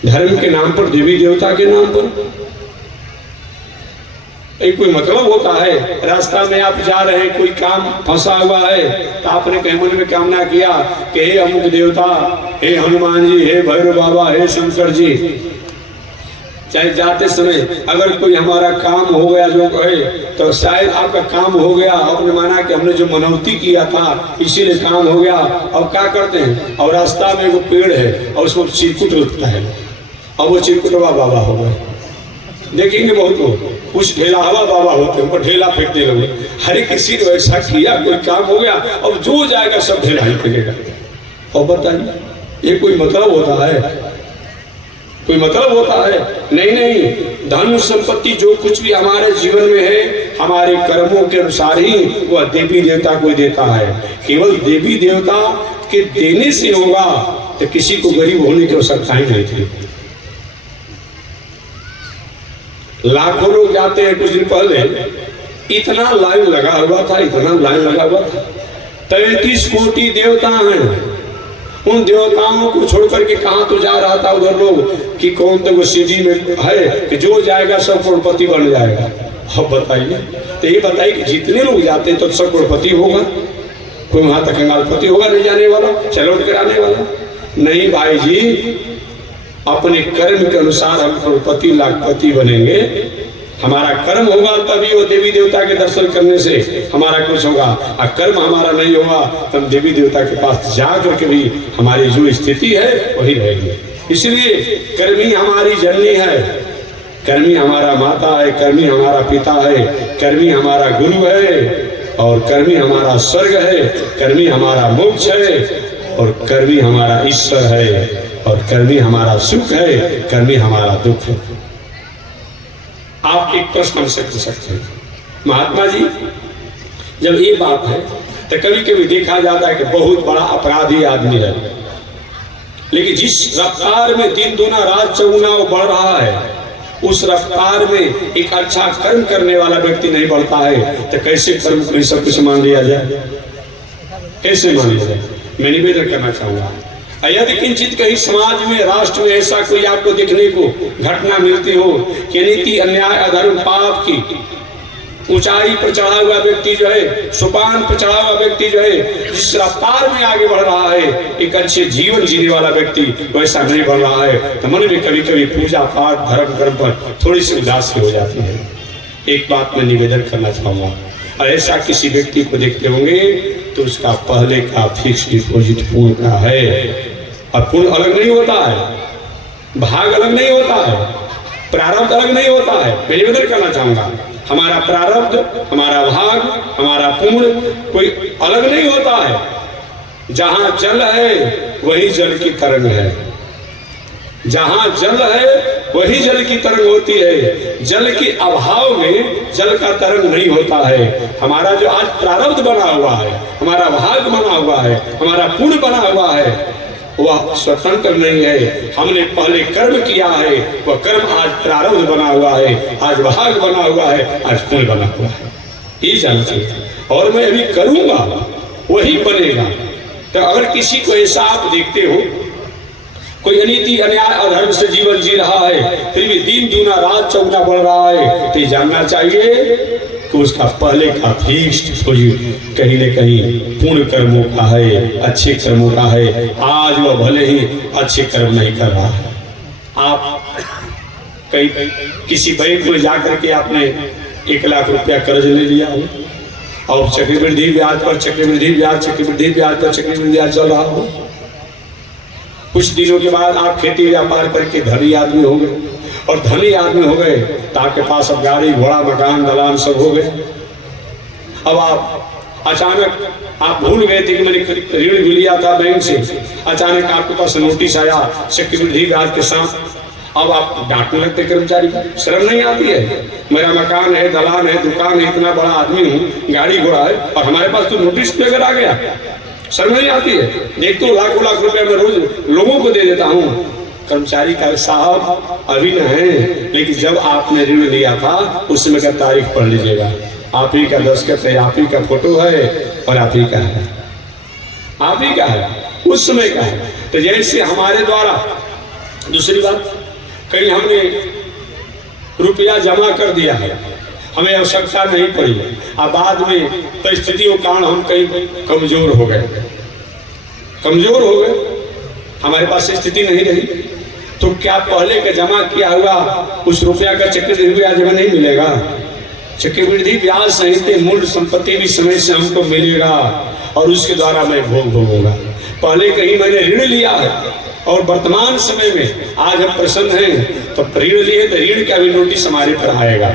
धर्म के नाम पर, देवी देवता के नाम पर। एक कोई मतलब होता है? रास्ता में आप जा रहे हैं, कोई काम फंसा हुआ है तो आपने कहीं मन में कामना किया कि हे अमुक देवता, हे हनुमान जी, हे भैरव बाबा, हे शंकर जी। चाहे जाते समय अगर कोई हमारा काम हो गया जो है तो शायद आपका काम हो गया, आपने माना कि हमने जो मनौती किया था इसीलिए काम हो गया। अब क्या करते हैं, और रास्ता में वो पेड़ है और उसमें चिरकुट लगता है, और वो चिरकुटवा बाबा हो गए। देखेंगे बहुत लोग, कुछ ढेला हवा बाबा होते हैं, ढेला फेंकने लगे। हरे किसी ने ऐसा किया, कोई काम हो गया, अब जो जाएगा सब ढेला ही फेंकेगा। और बताइए ये कोई मतलब होता है? कोई मतलब होता है? नहीं नहीं। धन संपत्ति जो कुछ भी हमारे जीवन में है, हमारे कर्मों के अनुसार ही वह देवी देवता को देता है। केवल देवी देवता के देने से होगा तो किसी को गरीब होने की आवश्यकता ही नहीं थी। लाखों लोग जाते हैं। कुछ दिन पहले इतना लाइन लगा हुआ था, इतना लाइन लगा हुआ था। 33 कोटि देवता हैं। उन देवताओं को छोड़कर के कहां तो जा रहा था उधर लोग कि कौन तो वो सीढ़ी में है कि जो जाएगा सब करोड़पति बन जाएगा। अब बताइए, तो ये बताइए कि जितने लोग जाते हैं तो सब करोड़पति होगा, कोई वहां तक कंगालपति होगा नहीं जाने वाला, चलौट कराने वाला नहीं। भाई जी, अपने कर्म के अनुसार हम करोड़पति लाखपति बनेंगे। हमारा कर्म होगा तभी वो देवी देवता के दर्शन करने से हमारा कुछ होगा, और कर्म हमारा नहीं होगा तो हम देवी देवता के पास जा करके भी हमारी जो स्थिति है वही रहेगी। इसलिए कर्मी हमारी जननी है, कर्मी हमारा माता है, कर्मी हमारा पिता है, कर्मी हमारा गुरु है, और कर्मी हमारा स्वर्ग है, कर्मी हमारा मोक्ष है, और कर्मी हमारा ईश्वर है, और कर्मी हमारा सुख है, कर्मी हमारा दुख है। आप एक प्रश्न हमसे पूछ सकते हैं, महात्मा जी जब ये बात है तो कभी कभी देखा जाता है कि बहुत बड़ा अपराधी आदमी है, लेकिन जिस रफ्तार में दिन दूना रात चौगुना वो बढ़ रहा है, उस रफ्तार में एक अच्छा कर्म करने वाला व्यक्ति नहीं बढ़ता है, तो कैसे कर्म को सब कुछ मान लिया जाए? कैसे मान लिया जाए? मैं निवेदन करना चाहूंगा, यदि किंचित कहीं समाज में, राष्ट्र में ऐसा कोई आपको देखने को घटना मिलती हो कि नीति, अन्याय, अधर्म, पाप की ऊंचाई पर चढ़ा हुआ व्यक्ति जो है, सोपान पर चढ़ा हुआ व्यक्ति जो है, जिस रफ्तार में आगे बढ़ रहा है, एक अच्छे जीवन जीने वाला व्यक्ति वैसा नहीं बढ़ रहा है, तो मन में कभी कभी पूजा पाठ धर्म कर्म पर थोड़ी सी उदासी हो जाती है। एक बात मैं निवेदन करना चाहूंगा, और ऐसा किसी व्यक्ति को देखते होंगे तो उसका पहले का फिक्स डिपॉजिट पूर्ण का है, और पूर्ण अलग नहीं होता है, भाग अलग नहीं होता है, प्रारब्ध अलग नहीं होता है। मैं निवेदन करना चाहूंगा, हमारा प्रारब्ध, हमारा भाग, हमारा पूर्ण कोई अलग नहीं होता है। जहां जल है वही जल की तरंग है, जहां जल है वही जल की तरंग होती है। जल के अभाव में जल का तरंग नहीं होता है। हमारा जो आज प्रारब्ध बना हुआ है, हमारा भाग बना हुआ है, हमारा पुण्य बना हुआ है, वह स्वतंत्र नहीं है। हमने पहले कर्म किया है, वह कर्म आज प्रारब्ध बना हुआ है, आज भाग बना हुआ है, आज पुण्य बना हुआ है। ये जानना चाहिए, और मैं अभी करूंगा वही बनेगा। तो अगर किसी को ऐसा आप देखते हो, कोई अनीति, अन्याय, अधर्म से जीवन जी रहा है, फिर भी दिन दूना रात चौगुना बढ़ रहा है, तो जानना चाहिए कि उसका पहले का फिक्स्ड डिपॉजिट कहीं न कहीं पूर्ण कर्मों का है, अच्छे कर्मों का है। आज वह भले ही अच्छे कर्म नहीं कर रहा है। आप कहीं किसी बैंक में जाकर के आपने 1 लाख रुपया कर्ज ले लिया हो, और चक्रवृद्धि ब्याज पर चक्रवृद्धि ब्याज, चक्रवृद्धि ब्याज पर चक्रवृद्धि ब्याज चल रहा हो। कुछ दिनों के बाद आप खेती व्यापार करके धनी आदमी हो गए, और धनी आदमी हो गए, तो आपके पास अब गाड़ी घोड़ा मकान दलान सब हो गए। अब आप अचानक आप भूल गए थे कि मैंने ऋण भी लिया था बैंक से, अचानक आपके पास नोटिस आया चक्रवृद्धि ब्याज के साथ। अब आप डांटने लगते कर्मचारी को, शर्म नहीं आती है? मेरा मकान है, दलान है, दुकान है, इतना बड़ा आदमी हूँ, गाड़ी घोड़ा है, और हमारे पास तो नोटिस पे अगर आ गया, शर्म नहीं आती है? देख तो लाखों लाख रुपया मैं रोज लोगों को दे देता हूँ। कर्मचारी का साहब अभी न है, लेकिन जब आपने ऋण लिया था उस समय का तारीख पढ़ लीजिएगा, आप ही का दस्तखत है, आप ही का फोटो है और आप ही का है, आप ही का है, उस समय का है। तो जैसे हमारे द्वारा, दूसरी बात, कहीं हमने रुपया जमा कर दिया है, हमें आवश्यकता नहीं पड़ी, अब बाद में परिस्थितियों के कारण हम कहीं कमजोर हो गए, हमारे पास स्थिति नहीं रही, तो क्या पहले का जमा किया हुआ उस रुपया का चक्रवृद्धि ब्याज हमें नहीं मिलेगा? चक्रवृद्धि ब्याज सहित मूल संपत्ति भी समय से हमको मिलेगा और उसके द्वारा मैं भोग भोगूंगा। पहले कहीं मैंने ऋण लिया है और वर्तमान समय में आज हम प्रसन्न हैं, तो ऋण लिए तो ऋण का भी नोटिस हमारे पर आएगा।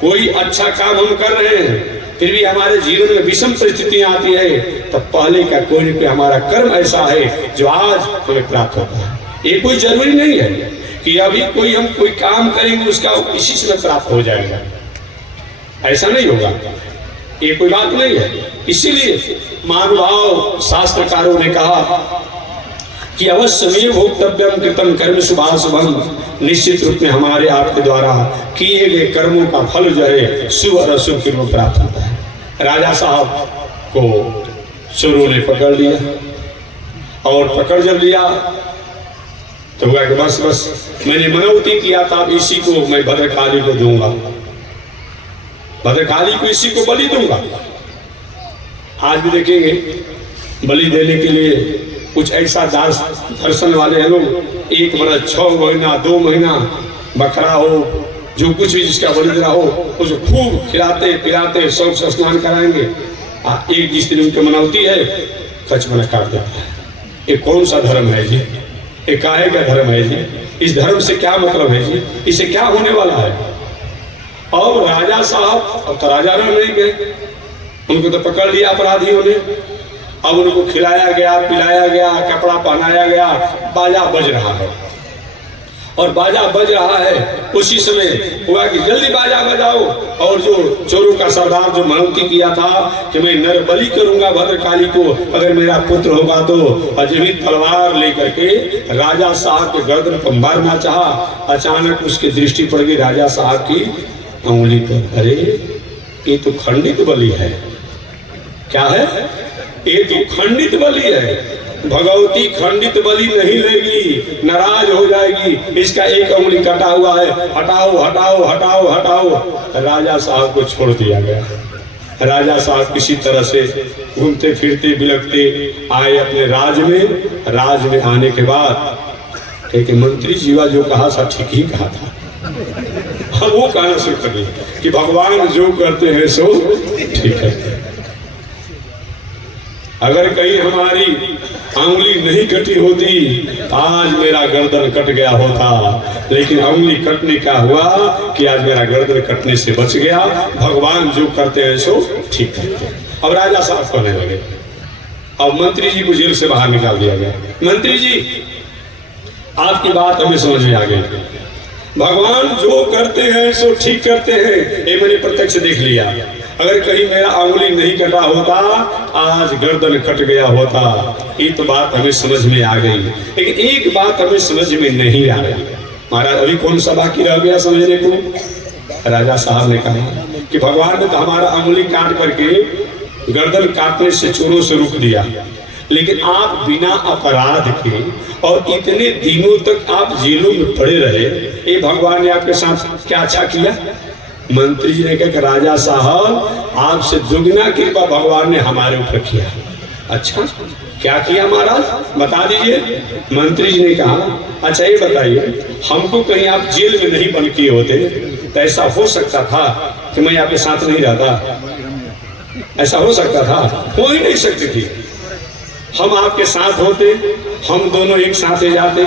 कोई अच्छा काम हम कर रहे हैं, फिर भी हमारे जीवन में विषम परिस्थितियां आती है, तो पहले का कोई न कोई हमारा कर्म ऐसा है जो आज हमें प्राप्त होता है। ये कोई जरूरी नहीं है कि अभी हम कोई काम करेंगे उसका इसी समय प्राप्त हो जाएगा, ऐसा नहीं होगा, ये कोई बात नहीं है। इसीलिए महानुभाव शास्त्रकारों ने कहा कि अवश्य में भोक्तव्यम कृतम कर्म शुभाशुभम, निश्चित रूप में हमारे आपके द्वारा किए गए कर्मों का फल जो है शुभ और अशुभ के रूप प्राप्त होता है। राजा साहब को चोरों ने पकड़ लिया, और पकड़ जब लिया तो हुआ कि बस मैंने मनौती किया था, इसी को मैं भद्रकाली को दूंगा, भद्रकाली को इसी को बलि दूंगा। आज भी देखेंगे बलि देने के लिए कुछ ऐसा दास दर्शन वाले हैं लोग, 1 वर्ष 6 महीना 2 महीना बकरा हो, जो कुछ भी जिसका बलि रहा हो उसको खूब खिलाते पिलाते शौक से स्नान कराएंगे। एक जिस दिन उनकी मनौती है कच मना काट देता है। ये कौन सा धर्म है जी? ये काहे का धर्म है जी? इस धर्म से क्या मतलब है जी? इससे क्या होने वाला है? और राजा साहब अब तो राजा रह नहीं गए, उनको तो पकड़ लिया अपराधियों ने, अब उनको खिलाया गया पिलाया गया कपड़ा पहनाया गया, बाजा बज रहा है, और बाजा बज रहा है उसी समय हुआ कि जल्दी बाजा बजाओ। और जो चोरों का सरदार जो मनौती किया था कि मैं नर बलि करूंगा भद्रकाली को, अगर मेरा पुत्र होगा तो अजीवित तलवार लेकर के राजा साहब के गर्दन पर मारना चाहा। अचानक उसकी दृष्टि पड़ गई राजा साहब की उंगली पर, अरे ये तो खंडित बलि है। क्या है? ये तो खंडित बलि है। भगवती खंडित बलि नहीं लेगी, नाराज हो जाएगी, इसका एक उंगली कटा हुआ है, हटाओ हटाओ हटाओ हटाओ। राजा साहब को छोड़ दिया गया। राजा साहब किसी तरह से घूमते फिरते बिलखते आए अपने राज में। राज में आने के बाद एक मंत्री जीवा जो कहा सब ठीक ही कहा था, हम वो कहना शुरू कर दिए कि भगवान जो करते हैं सो ठीक है। अगर कहीं हमारी उंगली नहीं कटी होती आज मेरा गर्दन कट गया होता, लेकिन उंगली कटने का हुआ कि आज मेरा गर्दन कटने से बच गया। भगवान जो करते हैं सो ठीक करते हैं। अब राजा साहब कहने लगे, अब मंत्री जी को जेल से बाहर निकाल दिया गया। मंत्री जी आपकी बात हमें समझ में आ गई, भगवान जो करते हैं सो ठीक करते हैं, ये मैंने प्रत्यक्ष देख लिया। अगर कहीं मेरा उंगली नहीं कटा होता आज गर्दन कट गया होता। ये तो बात हमें समझ में आ गई, लेकिन एक बात हमें समझ में नहीं आ रही। महाराज अभी कौन सा बाकी रह गया समझने को? राजा साहब ने कहा कि भगवान ने तो हमारा उंगली काट करके गर्दन काटने से चोरों से रोक दिया, लेकिन आप बिना अपराध के और इतने दिनों तक आप जेलों में पड़े रहे, ये भगवान ने आपके साथ क्या अच्छा किया? मंत्री जी ने कहा कि राजा साहब आपसे दुगना कृपा भगवान ने हमारे ऊपर किया। अच्छा क्या किया महाराज बता दीजिए। मंत्री जी ने कहा अच्छा ये बताइए, हमको कहीं आप जेल में नहीं बंद किए होते तो ऐसा हो सकता था कि मैं आपके साथ नहीं रहता? ऐसा हो सकता था? हो ही नहीं सकती थी। हम आपके साथ होते, हम दोनों एक साथ ही जाते,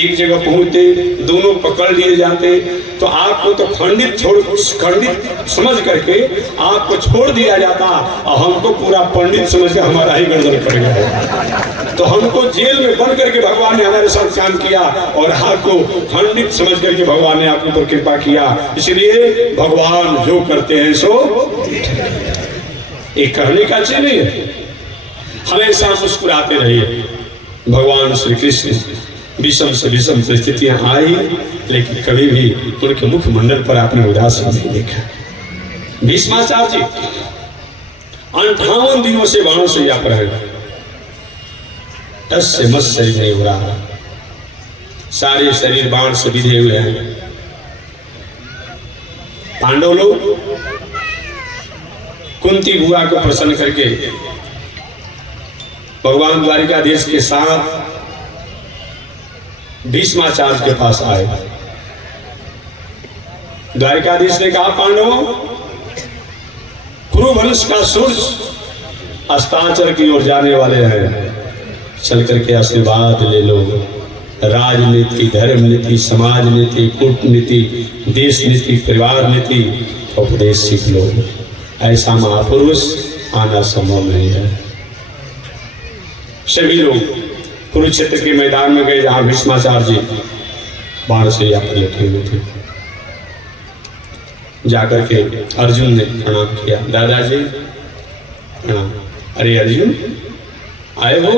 एक जगह पहुंचते, दोनों पकड़ लिए जाते, तो आपको तो खंडित समझ करके आपको छोड़ दिया जाता और हमको पूरा पंडित समझ के हमारा ही गर्दन कट गया। तो हमको जेल में बंद करके भगवान ने हमारे साथ काम किया और आपको खंडित समझ करके भगवान ने आपके ऊपर कृपा किया। इसलिए भगवान जो करते हैं सो एक करने का चीज नहीं है। हमेशा मुस्कुराते रहिए। भगवान श्री कृष्ण विषम से विषम परिस्थितियां आई, लेकिन कभी भी उनके मुखमंडल पर आपने उदासी नहीं देखा। भीष्माचार्य जी 58 दिनों से बाणों से पर है, टस से मस शरीर नहीं हो रहा, सारे शरीर बाण से विधे हुए हैं। पांडव लोग कुंती बुआ को प्रसन्न करके भगवान द्वारिकाधीश के साथ भीष्माचार्य के पास आए। द्वारिकाधीश ने कहा, पांडवों, कुरुवंश का सूर्य अस्ताचल की ओर जाने वाले हैं, चल करके आशीर्वाद ले लो। राजनीति, धर्म नीति, समाज नीति, कूटनीति, देश नीति, परिवार नीति उपदेश सीख लो। ऐसा महापुरुष आना संभव नहीं है। सभी लोग कुरुक्षेत्र के मैदान में गए, जहां भीष्माचार्य जी बाण से यहाँ पर लेटे हुए थे। जाकर के अर्जुन ने प्रणाम किया, दादाजी प्रणाम। अरे अर्जुन आए हो,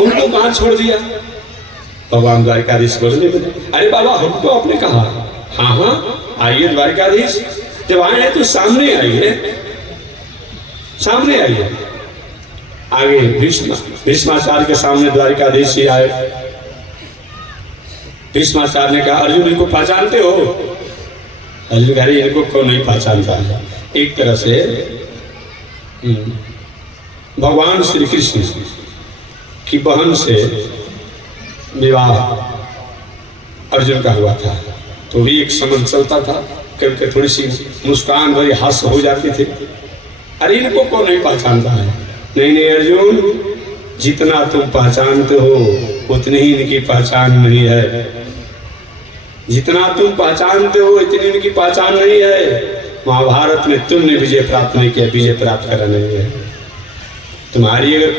उनको कहाँ छोड़ दिया? भगवान द्वारिकाधीश बोलने लगे, अरे बाबा हमको आपने कहा। हाँ हाँ आइए द्वारिकाधीश, जब आए हैं तो सामने आइए, सामने आइए। आगे भीष्माचार्य के सामने द्वारिकाधीश जी आए। भीष्माचार्य ने कहा, अर्जुन इनको पहचानते हो? अर्जुन कह रहे, इनको कौन नहीं पहचानता है। एक तरह से भगवान श्री कृष्ण की बहन से विवाह अर्जुन का हुआ था, तो भी एक संबंध चलता था। कभी थोड़ी सी मुस्कान भरी हास्य हो जाती थी। अरे इनको कौन नहीं पहचानता है? नहीं नहीं अर्जुन, जितना तुम पहचानते हो उतनी ही इनकी पहचान नहीं है। जितना तुम पहचानते हो इतनी इनकी पहचान नहीं है। महाभारत में तुमने विजय प्राप्त नहीं किया, विजय प्राप्त करा नहीं है। तुम्हारी अगर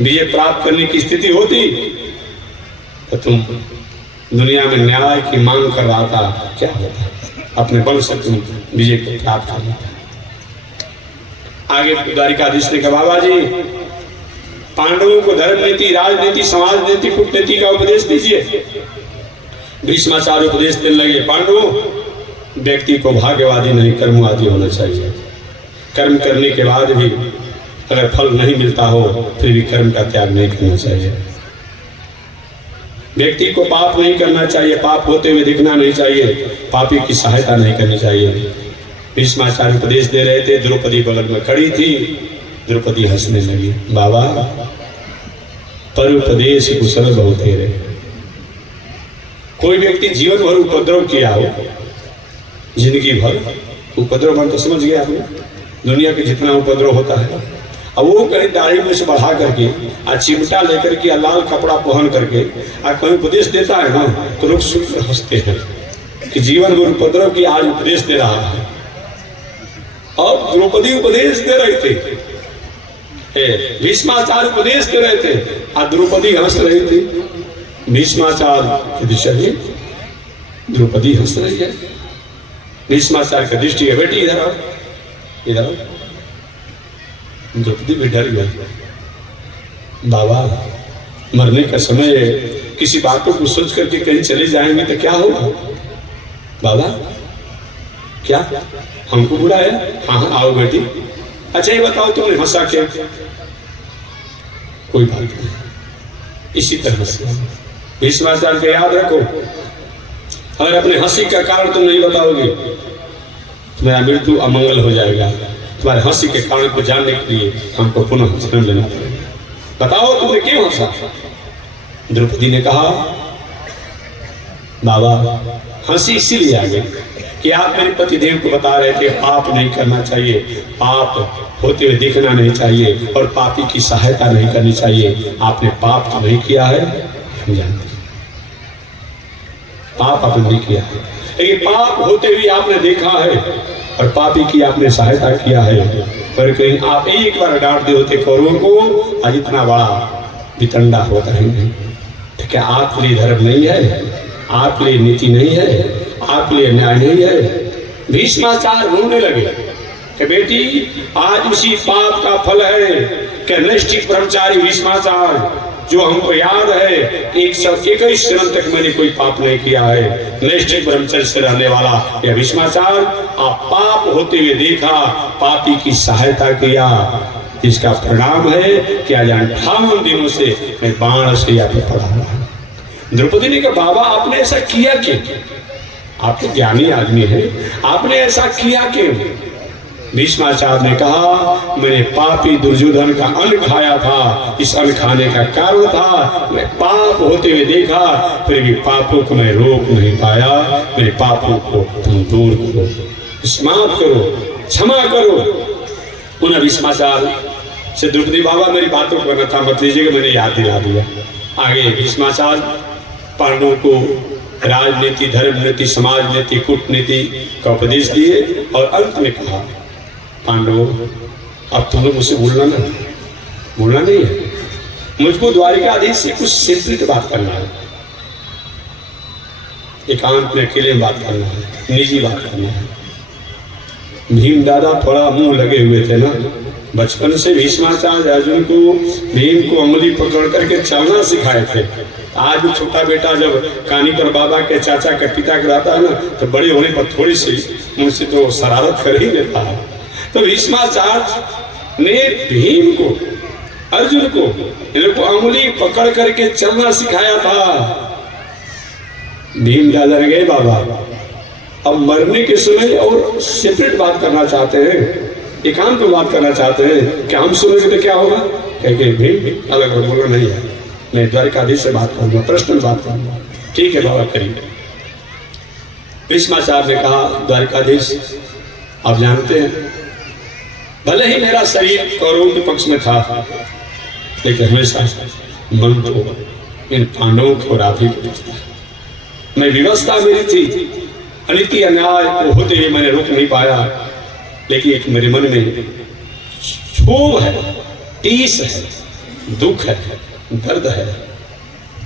विजय प्राप्त करने की स्थिति होती तो तुम दुनिया में न्याय की मांग कर रहा था, क्या होता? अपने बल से तुम विजय को प्राप्त कर लेता। आगे द्वारिकाधीश ने कहा, बाबा जी पांडवों को धर्म नीति, राजनीति, समाज नीति, कूटनीति का उपदेश दीजिए। भीष्माचार्य उपदेश देने लगे, पांडवों व्यक्ति को भाग्यवादी नहीं कर्मवादी होना चाहिए। कर्म करने के बाद भी अगर फल नहीं मिलता हो फिर भी कर्म का त्याग नहीं करना चाहिए। व्यक्ति को पाप नहीं करना चाहिए, पाप होते हुए दिखना नहीं चाहिए, पापी की सहायता नहीं करनी चाहिए। भीष्माचार्य उपदेश दे रहे थे, द्रौपदी बगल में खड़ी थी। द्रौपदी हंसने लगी, बाबा पर उपदेश कुशल बहुत है। कोई व्यक्ति जीवन भर उपद्रव किया हो, जिंदगी भर उपद्रव, मन तो समझ गया आपने, दुनिया के जितना उपद्रव होता है। अब वो कहीं दाढ़ी में से बढ़ा करके चिमटा लेकर के लाल कपड़ा पहन करके कहीं उपदेश देता है ना, तो लोग सुन हंसते हैं कि जीवन भर उपद्रव की आज उपदेश दे रहा है। अब द्रौपदी उपदेश दे रहे थे, भीष्माचार्य उपदेश दे रहे थे और द्रौपदी हंस रही थी। भीष्माचार्य की दिशा में द्रौपदी हंस रही है। भीष्माचार्य की दृष्टि है, बेटी इधर आओ, इधर आओ। द्रौपदी भी डर गई, बाबा मरने का समय है, किसी बातों को सोच करके कहीं चले जाएंगे तो क्या होगा? बाबा क्या हमको बुलाया? हाँ हाँ आओ बेटी। अच्छा ये बताओ तुमने हंसा क्या? कोई बात नहीं, इसी तरह से भीष्माचार्य को याद रखो, अगर अपने हंसी का कारण तुम नहीं बताओगे तुम्हारा मृत्यु अमंगल हो जाएगा। तुम्हारे हंसी के कारण को जानने के लिए हमको पुनः जन्म लेना पड़ेगा। बताओ तुमने क्यों हंसा? द्रौपदी ने कहा, बाबा हंसी इसीलिए आ गई कि आप मेरे पतिदेव को बता रहे थे पाप नहीं करना चाहिए, पाप होते हुए देखना नहीं चाहिए और पापी की सहायता नहीं करनी चाहिए। आपने पाप तो नहीं किया है, हम जानते हैं पाप आपने नहीं किया है, लेकिन पाप होते हुए आपने देखा है और पापी की आपने सहायता किया है। पर कहीं आप एक बार डांट दे होते कौरवों को, आज इतना बड़ा वितंडा होता है। तो क्या आपके लिए धर्म नहीं है, आपके लिए नीति नहीं है, आपके लिए न्याय नहीं है? भीष्माचार्य रोने लगे कि बेटी आज उसी पाप का फल है कि नैष्ठिक ब्रह्मचारी भीष्माचार्य, जो हमको याद है 121 जन्म तक मैंने कोई पाप नहीं किया है, नैष्ठिक ब्रह्मचर्य से रहने वाला यह भीष्माचार्य, आप पाप होते हुए देखा, पापी की सहायता किया, इसका परिणाम है कि आज 58 दिनों से मैं बाण से यहाँ पे पड़ा हुआ हूं। द्रौपदी ने कहा बाबा आपने ऐसा किया क्यों? आप तो ज्ञानी आदमी है, आपने ऐसा किया क्यों? भीष्माचार्य ने कहा मैंने पापी दुर्योधन का अन्न खाया था, इस अन्न खाने का कारण था मैं पाप होते हुए देखा, फिर भी पापों को मैं रोक नहीं पाया। मेरे पापों को तुम दूर करो, समाप्त करो, क्षमा करो। पुनः भीष्माचार्य से द्रौपदी बाबा मेरी बातों को अन्यथा मत लीजिएगा, मैंने याद दिला दिया। आगे भीष्माचार्य पांडवों को राजनीति, धर्म नीति, समाज नीति, कूटनीति का उपदेश दिए और अंत में कहा पांडवों अब तुम लोग मुझसे बोलना नहीं है, मुझको द्वारिकाधीश से कुछ सेपरेट बात करना है, एकांत में अकेले में बात करना है, निजी बात करना है। भीम दादा थोड़ा मुंह लगे हुए थे ना, बचपन से भीष्माचार्य अर्जुन को भीम को उंगली पकड़ करके चलना सिखाए थे। आज भी छोटा बेटा जब कानी पर बाबा के चाचा के पिता के रहता है ना, तो बड़े होने पर थोड़ी सी मुझसे तो शरारत कर ही लेता है। तो भीष्माचार्य ने भीम को, अर्जुन को, इनको उंगली पकड़ करके चलना सिखाया था। भीम दादा ने गए बाबा अब मरने के समय और सेपरेट बात करना चाहते हैं, एकांत में बात करना चाहते हैं, क्या हम सुनेंगे तो क्या होगा? कहेंगे भीम अलग बोलना नहीं है, मैं द्वारिकाधीश से बात करूंगा, प्रश्न में बात करूंगा। ठीक है बाबा करिए। भीष्माचार्य ने कहा द्वारिकाधीश आप जानते हैं भले ही मेरा शरीर कौरवों के पक्ष में था, लेकिन हमेशा मन तो इन पांडवों को राधे के पक्ष था। मैं व्यवस्था मेरी थी, अनिति अन्याय को होते हुए मैंने रोक नहीं पाया, लेकिन एक मेरे मन में क्षोभ है, टीस है, दुख है, दर्द है,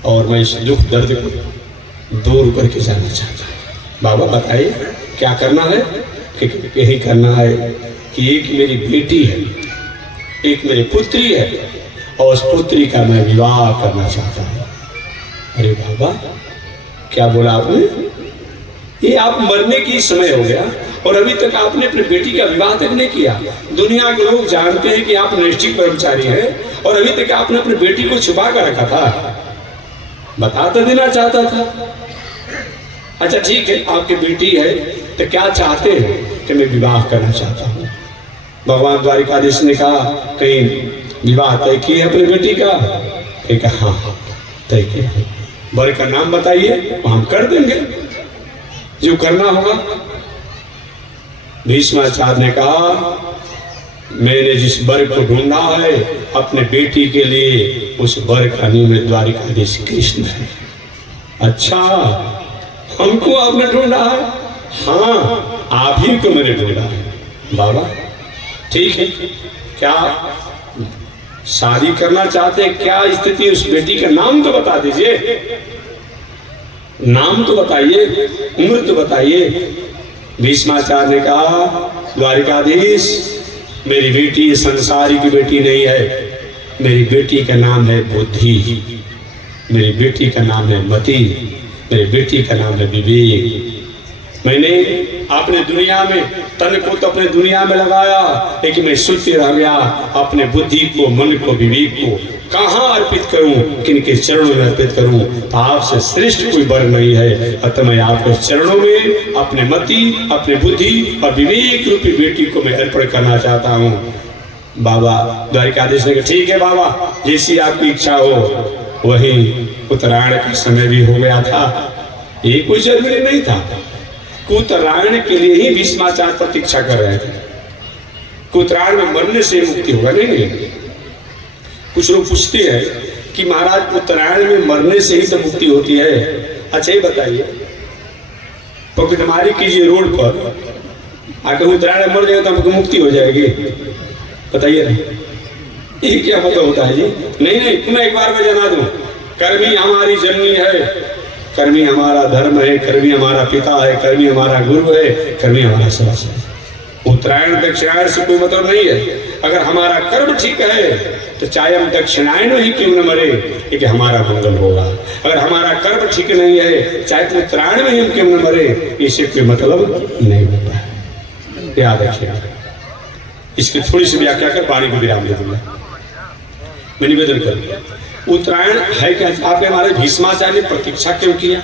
और मैं इस दुख दर्द को दूर करके जाना चाहता हूँ। बाबा बताइए क्या करना है? कि यही करना है कि एक मेरी बेटी है, एक मेरी पुत्री है, और उस पुत्री का मैं विवाह करना चाहता हूँ। अरे बाबा क्या बोला आपने? ये आप मरने की समय हो गया और अभी तक आपने अपनी बेटी का विवाह तक नहीं किया। दुनिया के लोग जानते हैं कि आप नैष्ठिक ब्रह्मचारी हैं और अभी तक आपने अपनी बेटी को छुपा कर रखा था। बता तो देना चाहता था। अच्छा ठीक है, आपकी बेटी है तो क्या चाहते हैं? कि मैं विवाह करना चाहता हूँ। भगवान द्वारिकाधीश ने कहा कहीं विवाह तय किया अपनी बेटी का? ठीक है हाँ तय किया। वर का नाम बताइए, हम कर देंगे जो करना होगा। भीष्माचार्य ने कहा मैंने जिस वर को ढूंढा है अपने बेटी के लिए, उस वर का नाम द्वारिकाधीश कृष्ण है। अच्छा हमको आपने ढूंढा है? हाँ आप ही को मैंने ढूंढा है। बाबा ठीक है, क्या शादी करना चाहते हैं? क्या स्थिति? उस बेटी का नाम तो बता दीजिए, नाम तो बताइए, उम्र तो बताइए। भीष्माचार्य ने कहा द्वारिकाधीश मेरी बेटी संसारी की बेटी नहीं है, मेरी बेटी का नाम है बुद्धि, मेरी बेटी का नाम है मति, मेरी बेटी का नाम है विवेक। मैंने अपने दुनिया में तन को तो अपने दुनिया में लगाया, लेकिन मैं सोचते रह गया अपने बुद्धि को, मन को, विवेक को कहाँ अर्पित करूं, किनके चरणों में अर्पित करूं? आपसे श्रेष्ठ कोई वर नहीं है, अतः मैं आपके चरणों में अपने मति, अपने बुद्धि और विवेक रूपी बेटी को मैं अर्पण करना चाहता हूं। बाबा द्वारिकाधीश ने कहा ठीक है बाबा, जैसी आपकी इच्छा हो। वही उत्तरायण का समय भी हो गया था, ये कोई जरूरी नहीं था। उत्तरायण के लिए ही भीष्माचार्य प्रतीक्षा कर रहे थे। कि उत्तरायण में मरने से मुक्ति होगा। नहीं नहीं, कुछ लोग पूछते हैं कि महाराज उत्तरायण में मरने से ही तो मुक्ति होती है। अच्छा ये बताइए, पॉकेटमारी कीजिए रोड पर, आकर उत्तरायण में मर जाएगा तो आपको मुक्ति हो जाएगी? बताइए ना, ये क्या मतलब होता है जी? नहीं नहीं, मैं एक बार में जना दूं, कर्मी हमारी जननी है, कर्मी हमारा धर्म है, कर्मी हमारा पिता है, कर्मी हमारा गुरु है, कर्मी हमारा सरस है। उत्तरायण दक्षिणायन से कोई मतलब नहीं है। अगर हमारा कर्म ठीक है तो चाहे हम दक्षिणायन ही क्यों न मरे, लेकिन हमारा मंगल होगा। अगर हमारा कर्म ठीक नहीं है, चाहे तो उत्तरायण में ही हम क्यों न मरे, इससे कोई मतलब नहीं होता है। याद रखिए। इसकी थोड़ी सी व्याख्या कर पानी को विराम दे दूंगा। मैं निवेदन कर, उत्तरायण है क्या? आपने हमारे भीष्माचार्य ने प्रतीक्षा क्यों किया?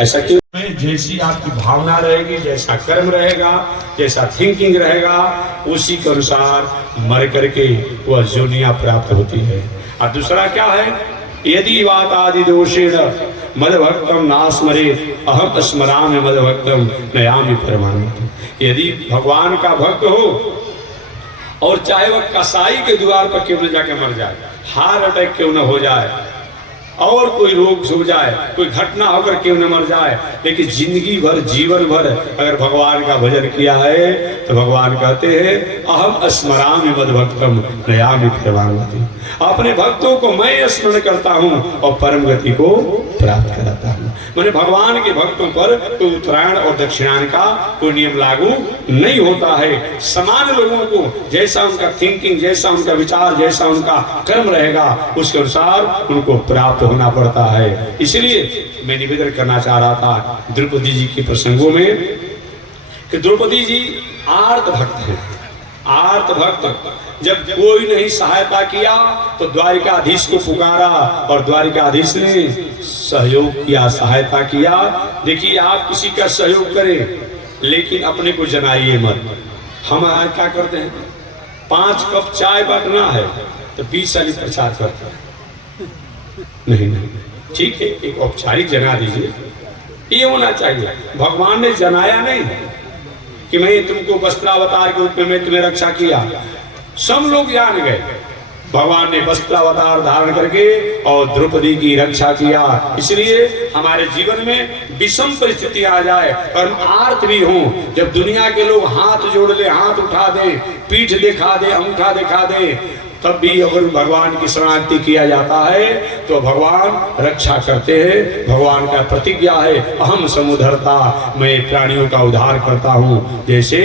ऐसा क्यों? जैसी आपकी भावना रहेगी, जैसा कर्म रहेगा, जैसा थिंकिंग रहेगा, उसी के अनुसार मर करके वह जोनियां प्राप्त होती है। और दूसरा क्या है? यदि वात आदि दोषेण मदभक्तम नास्मरे अहम स्मरामि मदभक्तम नयामि परमानंदम। यदि भगवान का भक्त हो और चाहे वह कसाई के द्वार पर क्यों न जाकर मर जाए, हार्ट अटैक क्यों न हो जाए, और कोई रोग हो जाए, कोई घटना होकर क्यों न मर जाए, लेकिन जिंदगी भर जीवन भर अगर भगवान का भजन किया है तो भगवान कहते हैं अहम स्मरामि मद्भक्तम नयामि परमागति। अपने भक्तों को मैं स्मरण करता हूँ और परम गति को प्राप्त कराता हूँ। मैंने भगवान के भक्तों पर कोई उत्तरायण और दक्षिणायन का कोई नियम लागू नहीं होता है। समान लोगों को जैसा उनका थिंकिंग, जैसा उनका विचार, जैसा उनका कर्म रहेगा, उसके अनुसार उनको प्राप्त होना पड़ता है। इसलिए मैं निवेदन करना चाह रहा था द्रौपदी जी के प्रसंगों में कि द्रौपदी जी आर्त भक्त हैं। आर्त भक्त, जब कोई नहीं सहायता किया तो द्वारिकाधीश को पुकारा और द्वारिकाधीश ने सहयोग किया, सहायता किया। देखिए, आप किसी का सहयोग करें लेकिन अपने को जनाइए मत। हम आज क्या करते हैं, 5 कप चाय बांटना है तो 20 साल प्रचार करते हैं। नहीं नहीं, ठीक है, एक औपचारिक जना दीजिए, ये होना चाहिए। भगवान ने जनाया नहीं कि मैं तुमको वस्त्रावतार के रूप में मैं तुम्हें रक्षा किया। सब लोग जान गए भगवान ने वस्त्रावतार धारण करके और द्रौपदी की रक्षा किया। इसलिए हमारे जीवन में विषम परिस्थिति आ जाए और हम आर्त भी हों, जब दुनिया के लोग हाथ जोड़ ले, हाथ उठा दे, पीठ दिखा दे, अंगूठा दिखा दे, तब भी अगर भगवान की शरणागति किया जाता है तो भगवान रक्षा करते हैं। भगवान का प्रतिज्ञा है अहम समुद्धरता, मैं प्राणियों का उद्धार करता हूँ। जैसे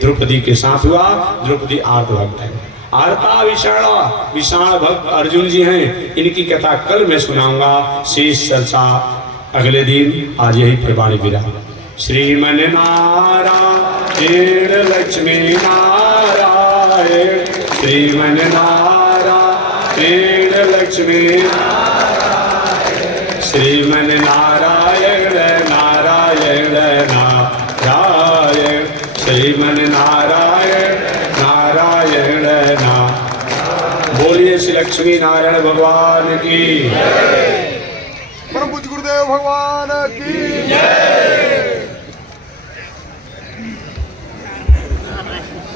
द्रौपदी के साथ हुआ। द्रौपदी आर्त भक्त है। आर्ता विषाणा विषाण भक्त अर्जुन जी हैं। इनकी कथा कल मैं सुनाऊंगा, शेष चर्चा अगले दिन। आज यही प्रवाणी विराम। श्रीमन नारायण लक्ष्मी नारायण, श्रीमन नारायण लक्ष्मी नारायण, श्रीमन नारायण नारायण नारायण, श्रीमन नारायण नारायण नारायण। बोलिए श्री लक्ष्मी नारायण भगवान की, परम पूज्य गुरुदेव भगवान की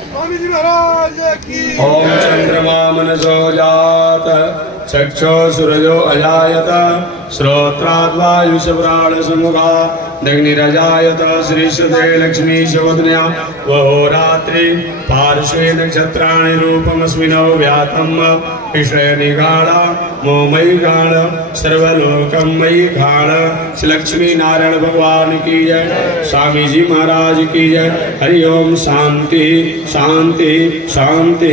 स्वामी जी महाराज की। ओम चंद्रमा मनसो जात चक्षो सूरजो अजायत श्रोत्राद्वायुषप्राण समुखा दग्निरजायत श्रीश्रुते लक्ष्मी शवदन्या वहो रात्रि पार्श्वे नक्षत्राणि रूपमस्मिनो व्यातम् विषय निगाढ़ा मोमयी गाढ़ सर्वलोकम मयी गाढ़। श्री लक्ष्मी नारायण भगवान की जय, स्वामी जी महाराज की जय। हरि ओम। शांति शांति शांति।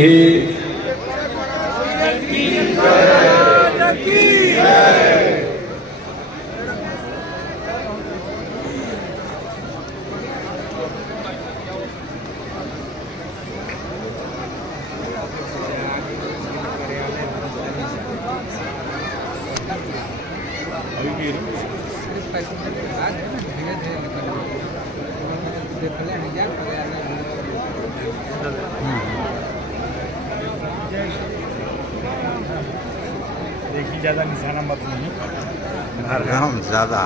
देखिए ज्यादा निशाना मत नहीं, ज्यादा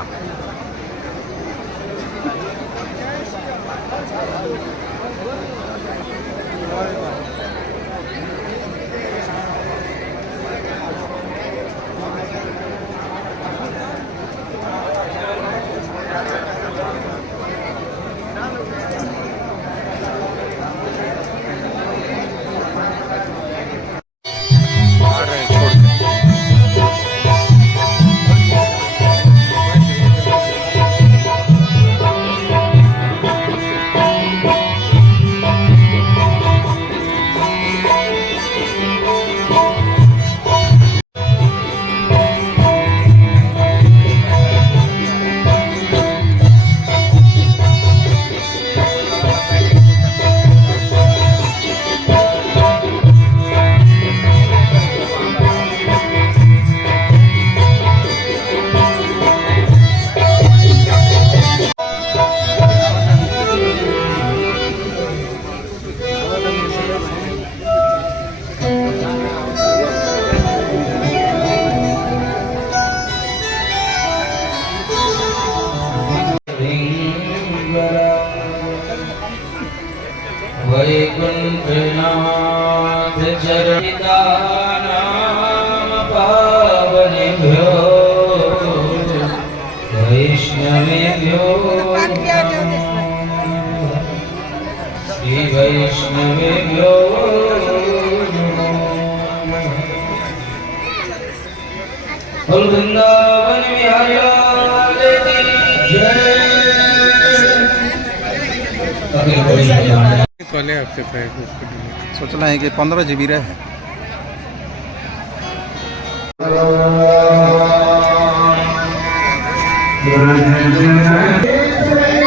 वैष्णवेभ्यो श्री वैष्णवेभ्यो बोल वृंदावन बिहारी लाल की जय। सोचना है कि 15 GB रहे जय